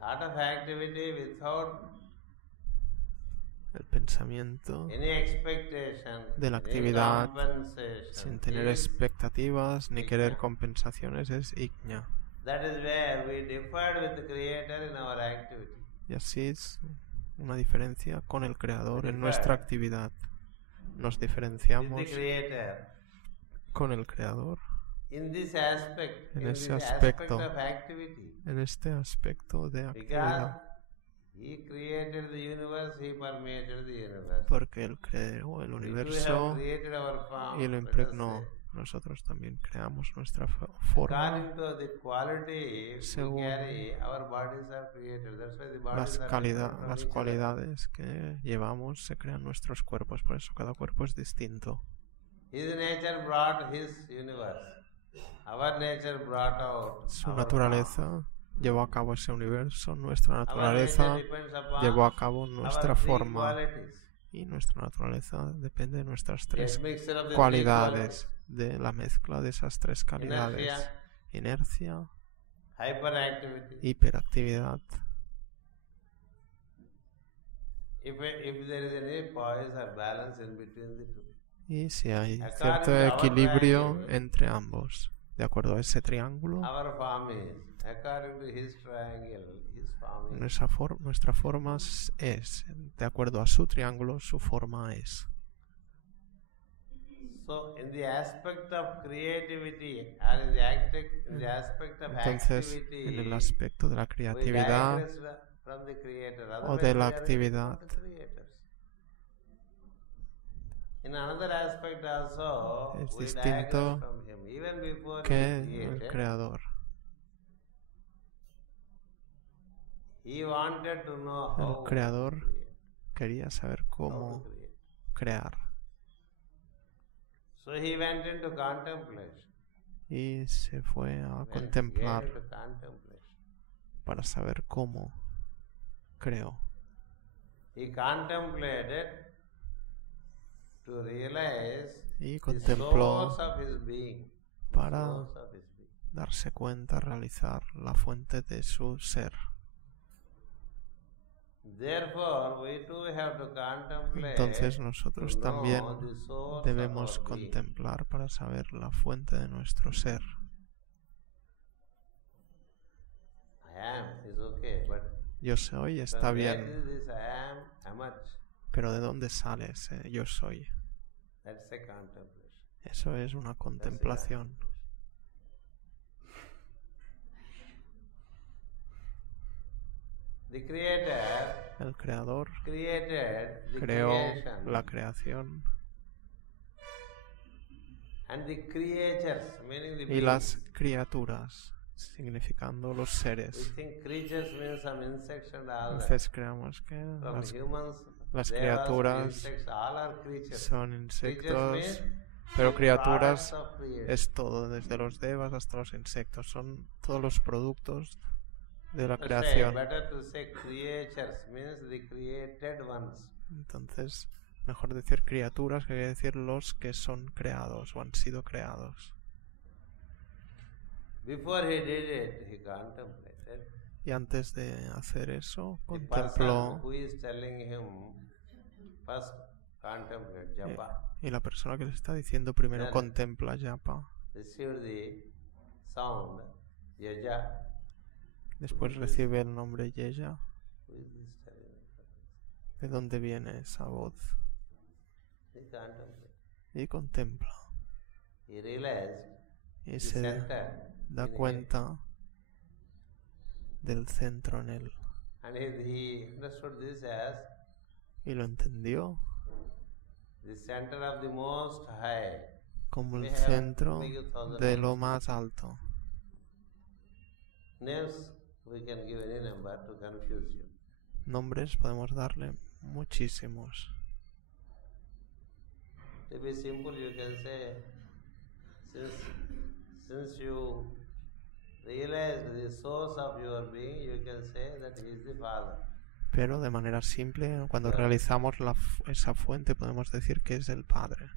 Thought of activity without El pensamiento any expectation, de la any actividad compensation sin tener is- expectativas ni querer Yajna. compensaciones es Yajna. that is where we differed with the Creator in our activity. Y así es una diferencia con el Creador en Differ. nuestra actividad. Nos With diferenciamos the Creator. con el Creador In this aspect, En in ese this aspecto. aspect of activity. en este aspecto de Because actividad. He created the universe, he permeated the universe. Porque Él creó el We too universo have created our form, y lo let us impregnó. say. Nosotros también creamos nuestra forma According to the quality según we carry, our bodies are created. That's why the bodies las, are different from las each other. cualidades que llevamos, se crean nuestros cuerpos. Por eso cada cuerpo es distinto. His nature brought his universe. Our nature brought out Su our naturaleza llevó a cabo ese universo. Nuestra form. Our naturaleza nature depends upon llevó a cabo our nuestra three forma. qualities. Y nuestra naturaleza depende de nuestras The tres mixture of the three cualidades, de la mezcla de esas tres qualities. calidades. Inercia, Hyperactivity. hiperactividad. If there is any poise or balance in between the two. Y si hay According cierto to our equilibrio triangle, entre ambos. De acuerdo a ese triángulo, Our form is, according to his triangle, his form is. nuestra forma es, de acuerdo a su triángulo, su forma es. So, in the aspect of creativity or in the aspect of Entonces, activity, en el aspecto de la we creatividad digress from the creator. o Otherwise, de la we are actividad, the creators. In another aspect also, es we distinto digress from him. Even before que he el created, creador. he wanted to know how El creador to create, quería saber how to cómo create. crear. So he went into contemplation. Y se fue a Went contemplar into contemplation. para saber cómo creó. He contemplated to realize Y the contempló source of his being. The para source of his being. darse cuenta, realizar la fuente de su ser. Therefore, we too have to contemplate Entonces nosotros to know también the source debemos of our being. contemplar para saber la fuente de nuestro ser. I am is okay, but Yo soy está from where bien, is this I am emerge? pero ¿de dónde sale ese yo soy? That's a contemplation. Eso es una contemplación. The Creator El creador created the creó creation, la creación and the creatures, meaning the y beings. las criaturas, significando los We seres. think creatures means some insects and all that. Entonces creemos que From las humans, las devas, criaturas insects, all are creatures. son Creatures insectos, means pero the criaturas products of creation. es todo, desde los devas hasta los insectos, son todos los productos de la To say, creación. better to say creatures means the created ones. Entonces, mejor decir criaturas que decir los que son creados o han sido creados. Before he did it, he contemplated. Y antes de hacer eso, The person contempló, who is telling him first contemplate japa. y la persona que le está diciendo primero Then- contempla japa, Received the sound yaja. después recibe el nombre Yeya. Who is this telling me? ¿De dónde viene esa voz? He contemplated. Y contempla. He realized Y the se center da in him. cuenta del centro en él. And he understood this as Y lo entendió the center of the most high. como el We have centro figured thousand de lo names. más alto. Names, we can give any number to confuse you. Nombres podemos darle muchísimos. To be simple, you can say, since you realized the source of your being, you can say that he is the Father. Pero de manera simple, cuando Claro. realizamos esa fuente, podemos decir que es el Padre.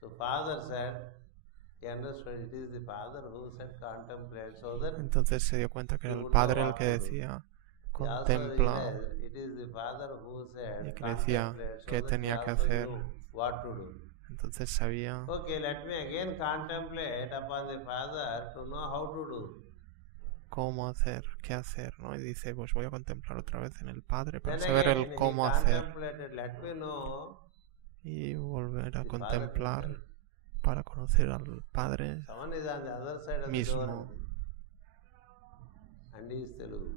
So Father said, he understood it is the Father who said contemplate, so that Entonces se dio cuenta que he era el would know Padre el what que to do. decía, He also contempla, realized it is the Father who said y que decía contemplate, so qué that tenía he que also hacer. knew what to do. Entonces sabía, Okay, let me again contemplate upon the Father to know how to do. cómo hacer, qué hacer, ¿no? Y dice, pues voy a contemplar otra vez en el Padre para Then saber again, el he cómo hacer contemplated, let me know y volver a the Father contemplar himself. para conocer al Padre Someone is on the other side of the door. mismo. and he is Telugu.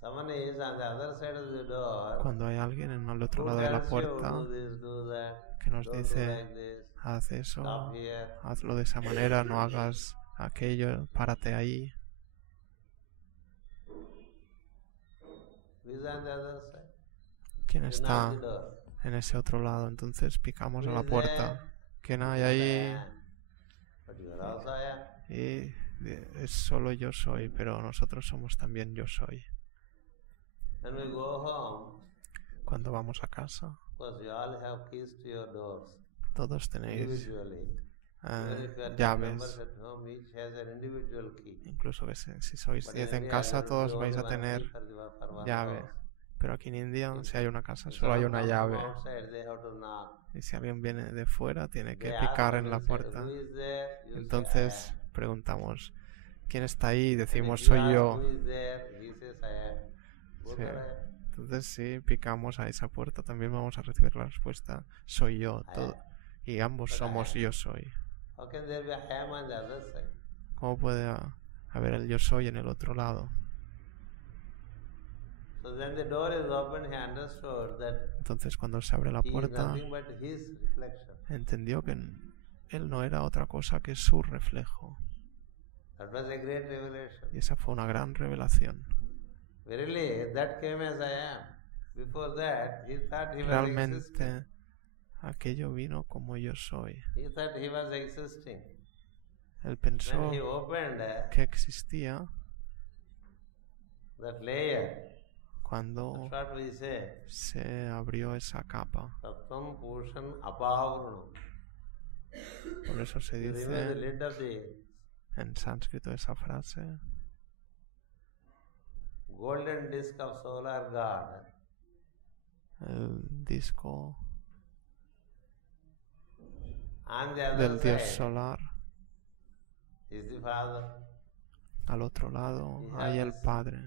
Someone is on the other side of the door. Cuando hay alguien en el otro Who lado de la tells you, puerta do this, do that, que nos don't do dice, like this, haz eso, stop here. hazlo de esa manera, no hagas aquello, párate ahí. Who is on the other side? ¿Quién You está knock the door. en ese otro lado? Entonces picamos a Who la is puerta. there? ¿Quién hay I ahí? am. But you are also I am. Y es solo yo soy, pero nosotros somos también yo soy. When we go home, Cuando vamos a casa, of course you all have keys to your doors todos tenéis individually. Even if you are 10 llaves. members at home, each has an individual key. Incluso que si sois But 10 in en India, casa, there will todos be vais only a one tener key for one llave. house. Pero aquí en India, si hay una casa, If solo hay someone una comes from llave. outside, they have to knock. Y si alguien viene de fuera, tiene que They ask picar from en la inside, puerta. "Who is there?" You say, Entonces "I am." preguntamos, ¿quién está ahí? And Decimos, if you soy ask yo. who is there, he says, "I am." Both Sí. are I am. Entonces si picamos a esa puerta, también vamos a recibir la respuesta, soy yo. I Todo. am. Y ambos But I somos am. yo soy. How can there be a I am on the other side? ¿Cómo puede haber el yo soy en el otro lado? So then the door is opened, he understood that Entonces cuando se abre la he is puerta, nothing but his reflection. entendió que él no era otra cosa que su reflejo. That was a great revelation. Y esa fue una gran revelación. Verily, that came as I am. Before that, he thought he was existing. Realmente aquello vino como yo soy. He thought he was existing. Él pensó When he opened que existía that layer, cuando that's what we say, se abrió esa capa. Tattvam Pushan Apavrunu. Por eso se You remove the dice lid of the en sánscrito esa frase, golden disc of solar God. el disco On the other del dios side solar. is the Father, Al otro lado He hay el has- Padre.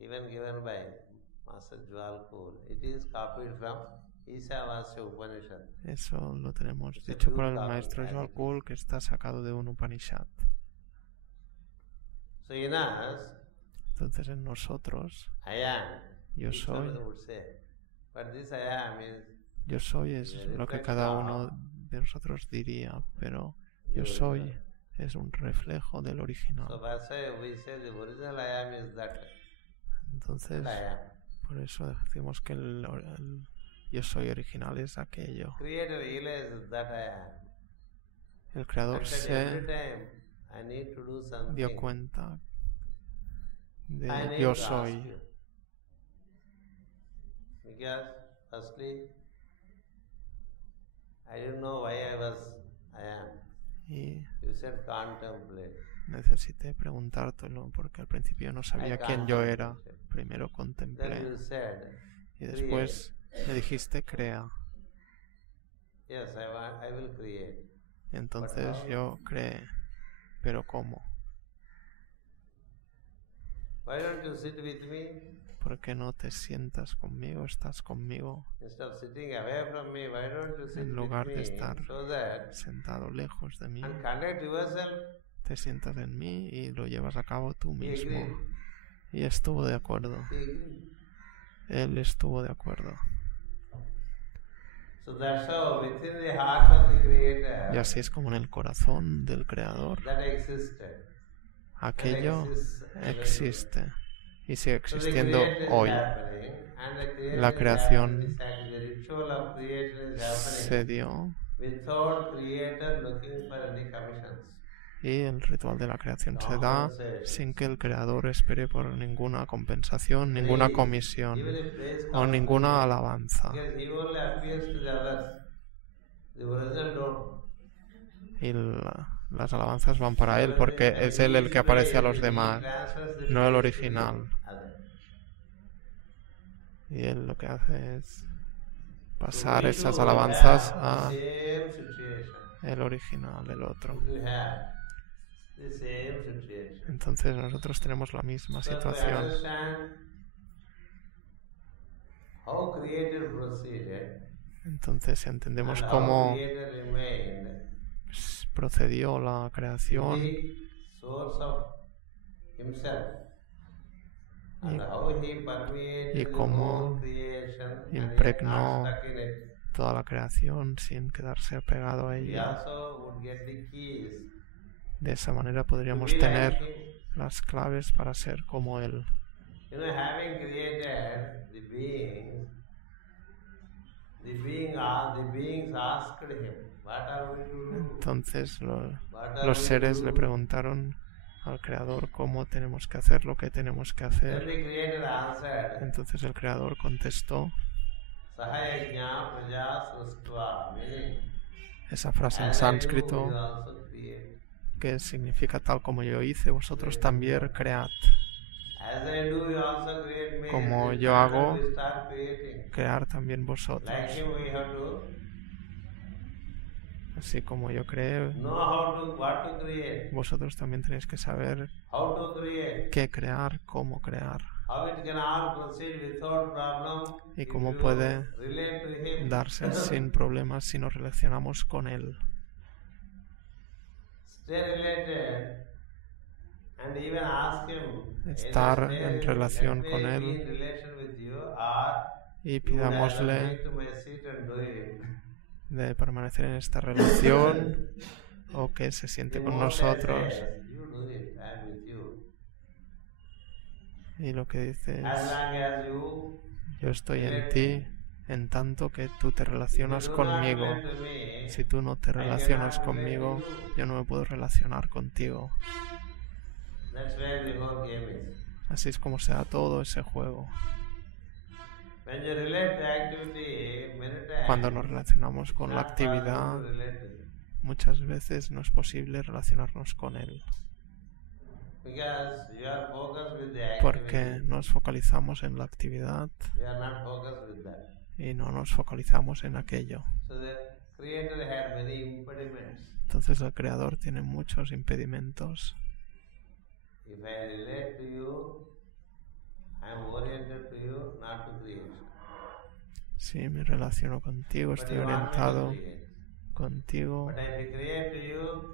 even given by Master Jwalpur. It is copied from Isavasya Upanishad. Eso lo tenemos It's a dicho por true el copy, maestro as it is. Jwalpur, que está sacado de un Upanishad. So in us, Entonces en nosotros, I am. yo Each soy. person would say. But this I am is Yo soy es the lo que reflection cada uno de nosotros diría, pero the yo soy original. es un reflejo del So original. that's why we say the original I am is that Entonces, I am. por eso decimos que el yo soy original es aquello. Creator realizes that I am. El creador And that every se time I need to do something. dio cuenta I de need yo to ask soy. you. Because firstly, I didn't know why I am. Y You said contemplate. necesité preguntártelo porque al principio no sabía quién yo era. Primero Then contemplé you said, y después me dijiste crea. yes, I will create. Y entonces how? yo creé. Pero ¿cómo? Why don't you sit with me? ¿Por qué no te sientas conmigo? ¿Estás conmigo? Instead of sitting away from me, why don't you sit En lugar with de me estar so that sentado lejos de mí, and conduct yourself? te sientas en mí y lo llevas a cabo tú He mismo. agreed. Y estuvo de acuerdo. He agreed. Él estuvo de acuerdo. So that's how within the heart of the Creator Y así es como en el corazón del Creador that existed. aquello That exists even existe y sigue So the existiendo creation is hoy. happening, and the creation La is creación happening, the ritual of creation is se happening dio without Creator looking for any commissions. y el ritual de la creación se No, da no sé. sin que el Creador espere por ninguna compensación, ninguna Praise, comisión even if praise o comes to ninguna him, alabanza. because he only appears to the others. The original don't. Y las alabanzas van para Él porque es Él el que aparece a los demás, no el original. Y Él lo que hace es pasar esas alabanzas a el original, el otro. Entonces nosotros tenemos la misma situación. Entonces si entendemos cómo procedió la is creación the source of himself. And how he permeated y the cómo whole creation and he is impregnó not stuck in it. toda la creación sin quedarse apegado a We ella. also would get the keys De esa manera to podríamos be tener like him. las claves para ser como Él. You know, having created the beings asked him, what are we to do? Entonces What are los we to seres le do? preguntaron al Creador cómo tenemos que hacer lo que tenemos que Then hacer. the Creator answered, Entonces el Creador contestó Sahayajna praja srustva, meaning, esa frase en as I do, sánscrito you also create. que significa tal como yo hice, vosotros también cread. As I do, you also create. Means Como it's yo not hago, that we start creating. crear también vosotros. Like him, we have to Así como yo creé, know what to create, vosotros también tenéis que saber how to create, qué crear, cómo crear how it can all proceed without problem. y if cómo you puede relate to him. darse sin problemas si nos relacionamos con Él. Stay related and even ask him. Estar either en stay- relación let con me be Él in relation with you, or y you would pidámosle have to my seat and do it. de permanecer en esta relación o que se siente The con moment I nosotros. say, you do it, I'm with you. Y lo que dice As es, long as you yo estoy en ti en tanto que tú te relacionas conmigo. relate to me, Si tú no te relacionas conmigo, yo no me puedo relacionar contigo. that's where the whole game is. Así es como se da todo ese juego. When you relate to activity, many times, Cuando nos relacionamos it's con la not possible actividad, to relate to it. muchas veces no es posible relacionarnos con Él, Because you are focused with the porque activity, nos focalizamos en la actividad you are not focused with that. y no nos focalizamos en aquello. So the Creator had many impediments. Entonces el Creador tiene muchos impedimentos. If I relate to you, I am oriented to you, not to creation. Si me relaciono contigo, But estoy you want me to orientado create. contigo, But if I create to you,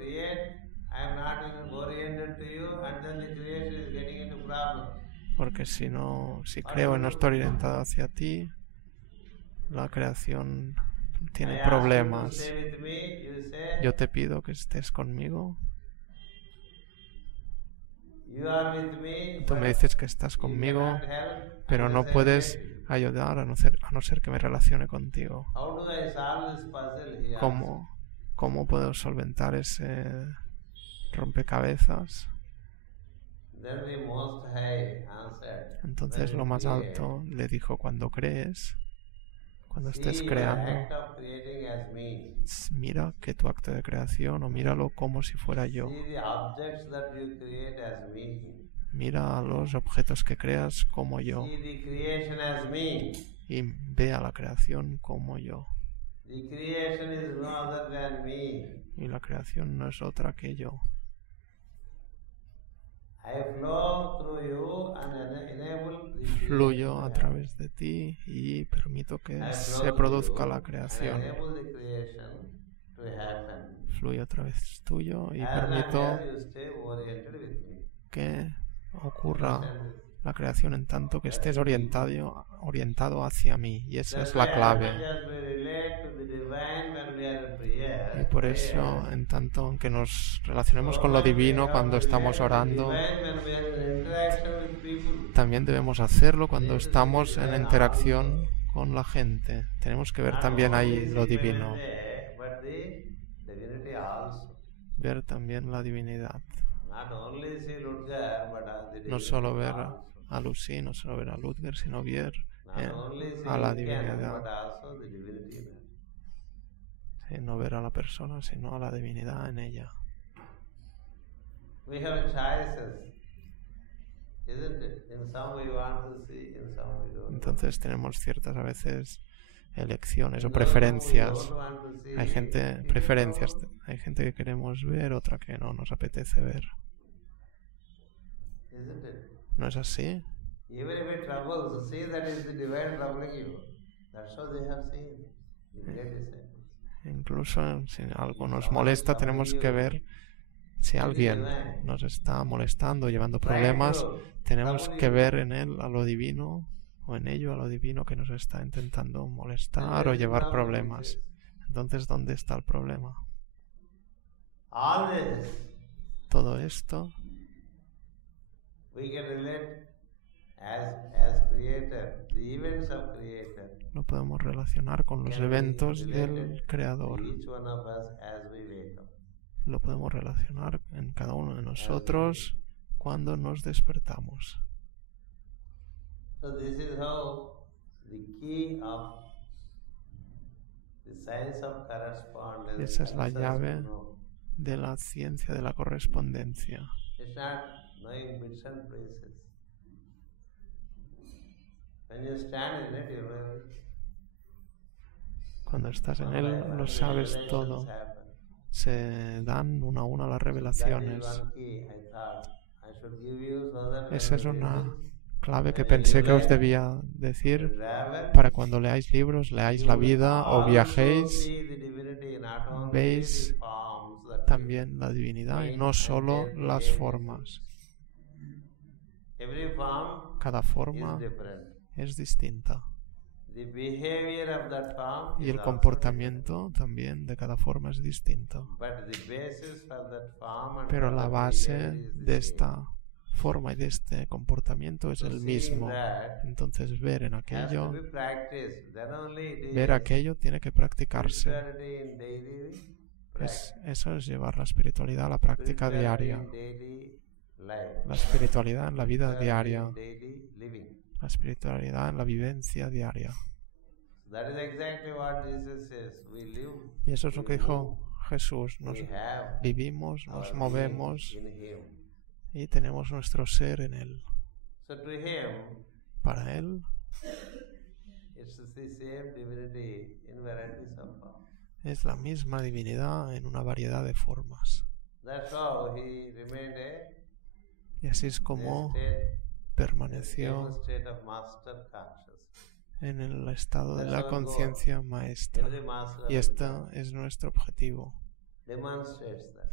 I am not even oriented to you, and then the creation is getting into problems. porque si creo y no estoy orientado hacia ti, la creación tiene I ask you to problemas. stay with me, you say, Yo te pido que estés conmigo, you are with me, tú but me dices que estás you conmigo, cannot help pero no unless I puedes relate to you. ayudar a no ser que me relacione contigo. How do I solve this puzzle? He asked. ¿Cómo puedo solventar ese rompecabezas? Then the Most High answered, Entonces when lo you más create, alto le dijo, cuando crees, cuando estés see the creando, act of creating as me. mira que tu acto de creación o míralo como si fuera yo. See the objects that you create as me. Mira a los objetos que creas como yo See the creation as me. y ve a la creación como yo. The creation is no other than me. Y la creación no es otra que yo. I flow through you and enable the Fluyo creation a to través de ti y permito que happen. I se flow produzca through la you creación. and enable the creation to happen. Fluyo a través tuyo y As long permito as you stay oriented with me. que ocurra Understand this? la creación en tanto que estés orientado hacia mí. Y esa That's es la why clave. as we relate to the divine when we are in prayer, Y por eso, en tanto que nos relacionemos con lo divino cuando estamos orando, también debemos hacerlo cuando estamos en interacción con la gente. Tenemos que ver también ahí lo divino, ver también la divinidad. No solo ver a Lucy, no solo ver a Ludger, sino ver a la divinidad. Sí, no ver a la persona, sino a la divinidad en ella. We have choices, isn't it? In some we want to see, in some we don't. Entonces tenemos ciertas a veces elecciones o In preferencias. those we don't want to see, Hay gente, preferencias, hay gente que queremos ver, otra que no nos apetece ver. isn't it? ¿No es así? Even if it troubles, see that is the divine troubling you. That's how they have seen. The great disciples. Incluso si algo nos molesta, tenemos que ver si alguien nos está molestando, llevando problemas, tenemos que ver en él a lo divino o en ello a lo divino que nos está intentando molestar o llevar problemas. Entonces, ¿dónde está el problema? Todo esto lo podemos relacionar con los eventos del Creador. Lo podemos relacionar en cada uno de nosotros cuando nos despertamos. Esa es la llave de la ciencia de la correspondencia. Cuando estás en él, lo sabes todo. Se dan una a una las revelaciones. Esa es una clave que pensé que os debía decir para cuando leáis libros, leáis la vida o viajéis, veis también la divinidad y no solo las formas. Cada forma es distinta. Y el comportamiento también de cada forma es distinto. Pero la base de esta forma y de este comportamiento es el mismo. Entonces ver aquello tiene que practicarse. Eso es llevar la espiritualidad a la práctica diaria. La espiritualidad en la vida diaria. La espiritualidad en la vivencia diaria. Y eso es lo que dijo Jesús. Nos vivimos, nos movemos y tenemos nuestro ser en Él. Para Él es la misma divinidad en una variedad de formas. Y así es como permaneció en el estado de la conciencia maestra. Y este es nuestro objetivo.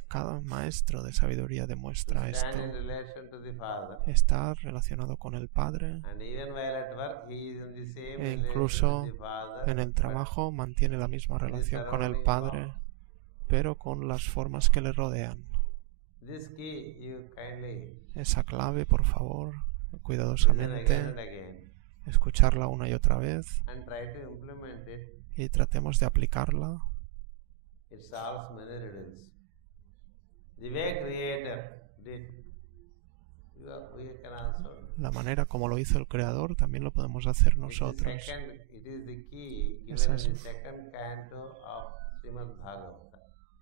Cada maestro de sabiduría demuestra esto. Está relacionado con el Padre e incluso en el trabajo mantiene la misma relación con el Padre, pero con las formas que le rodean. Esa clave, por favor, cuidadosamente, escucharla una y otra vez y tratemos de aplicarla. La manera como lo hizo el Creador también lo podemos hacer nosotros.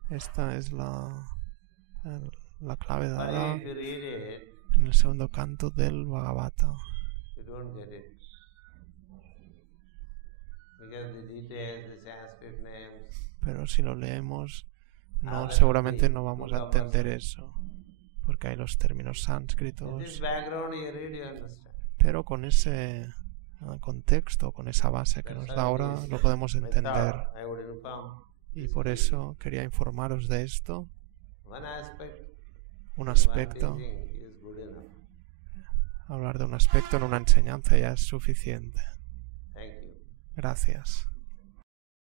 Esta es la clave dada en el segundo canto del Bhagavata. Pero si lo leemos, seguramente no vamos a entender eso, porque hay los términos sánscritos. Pero con ese contexto, con esa base que nos da ahora, lo podemos entender. Y por eso quería informaros de esto. Un aspecto. Hablar de un aspecto en una enseñanza ya es suficiente. Gracias.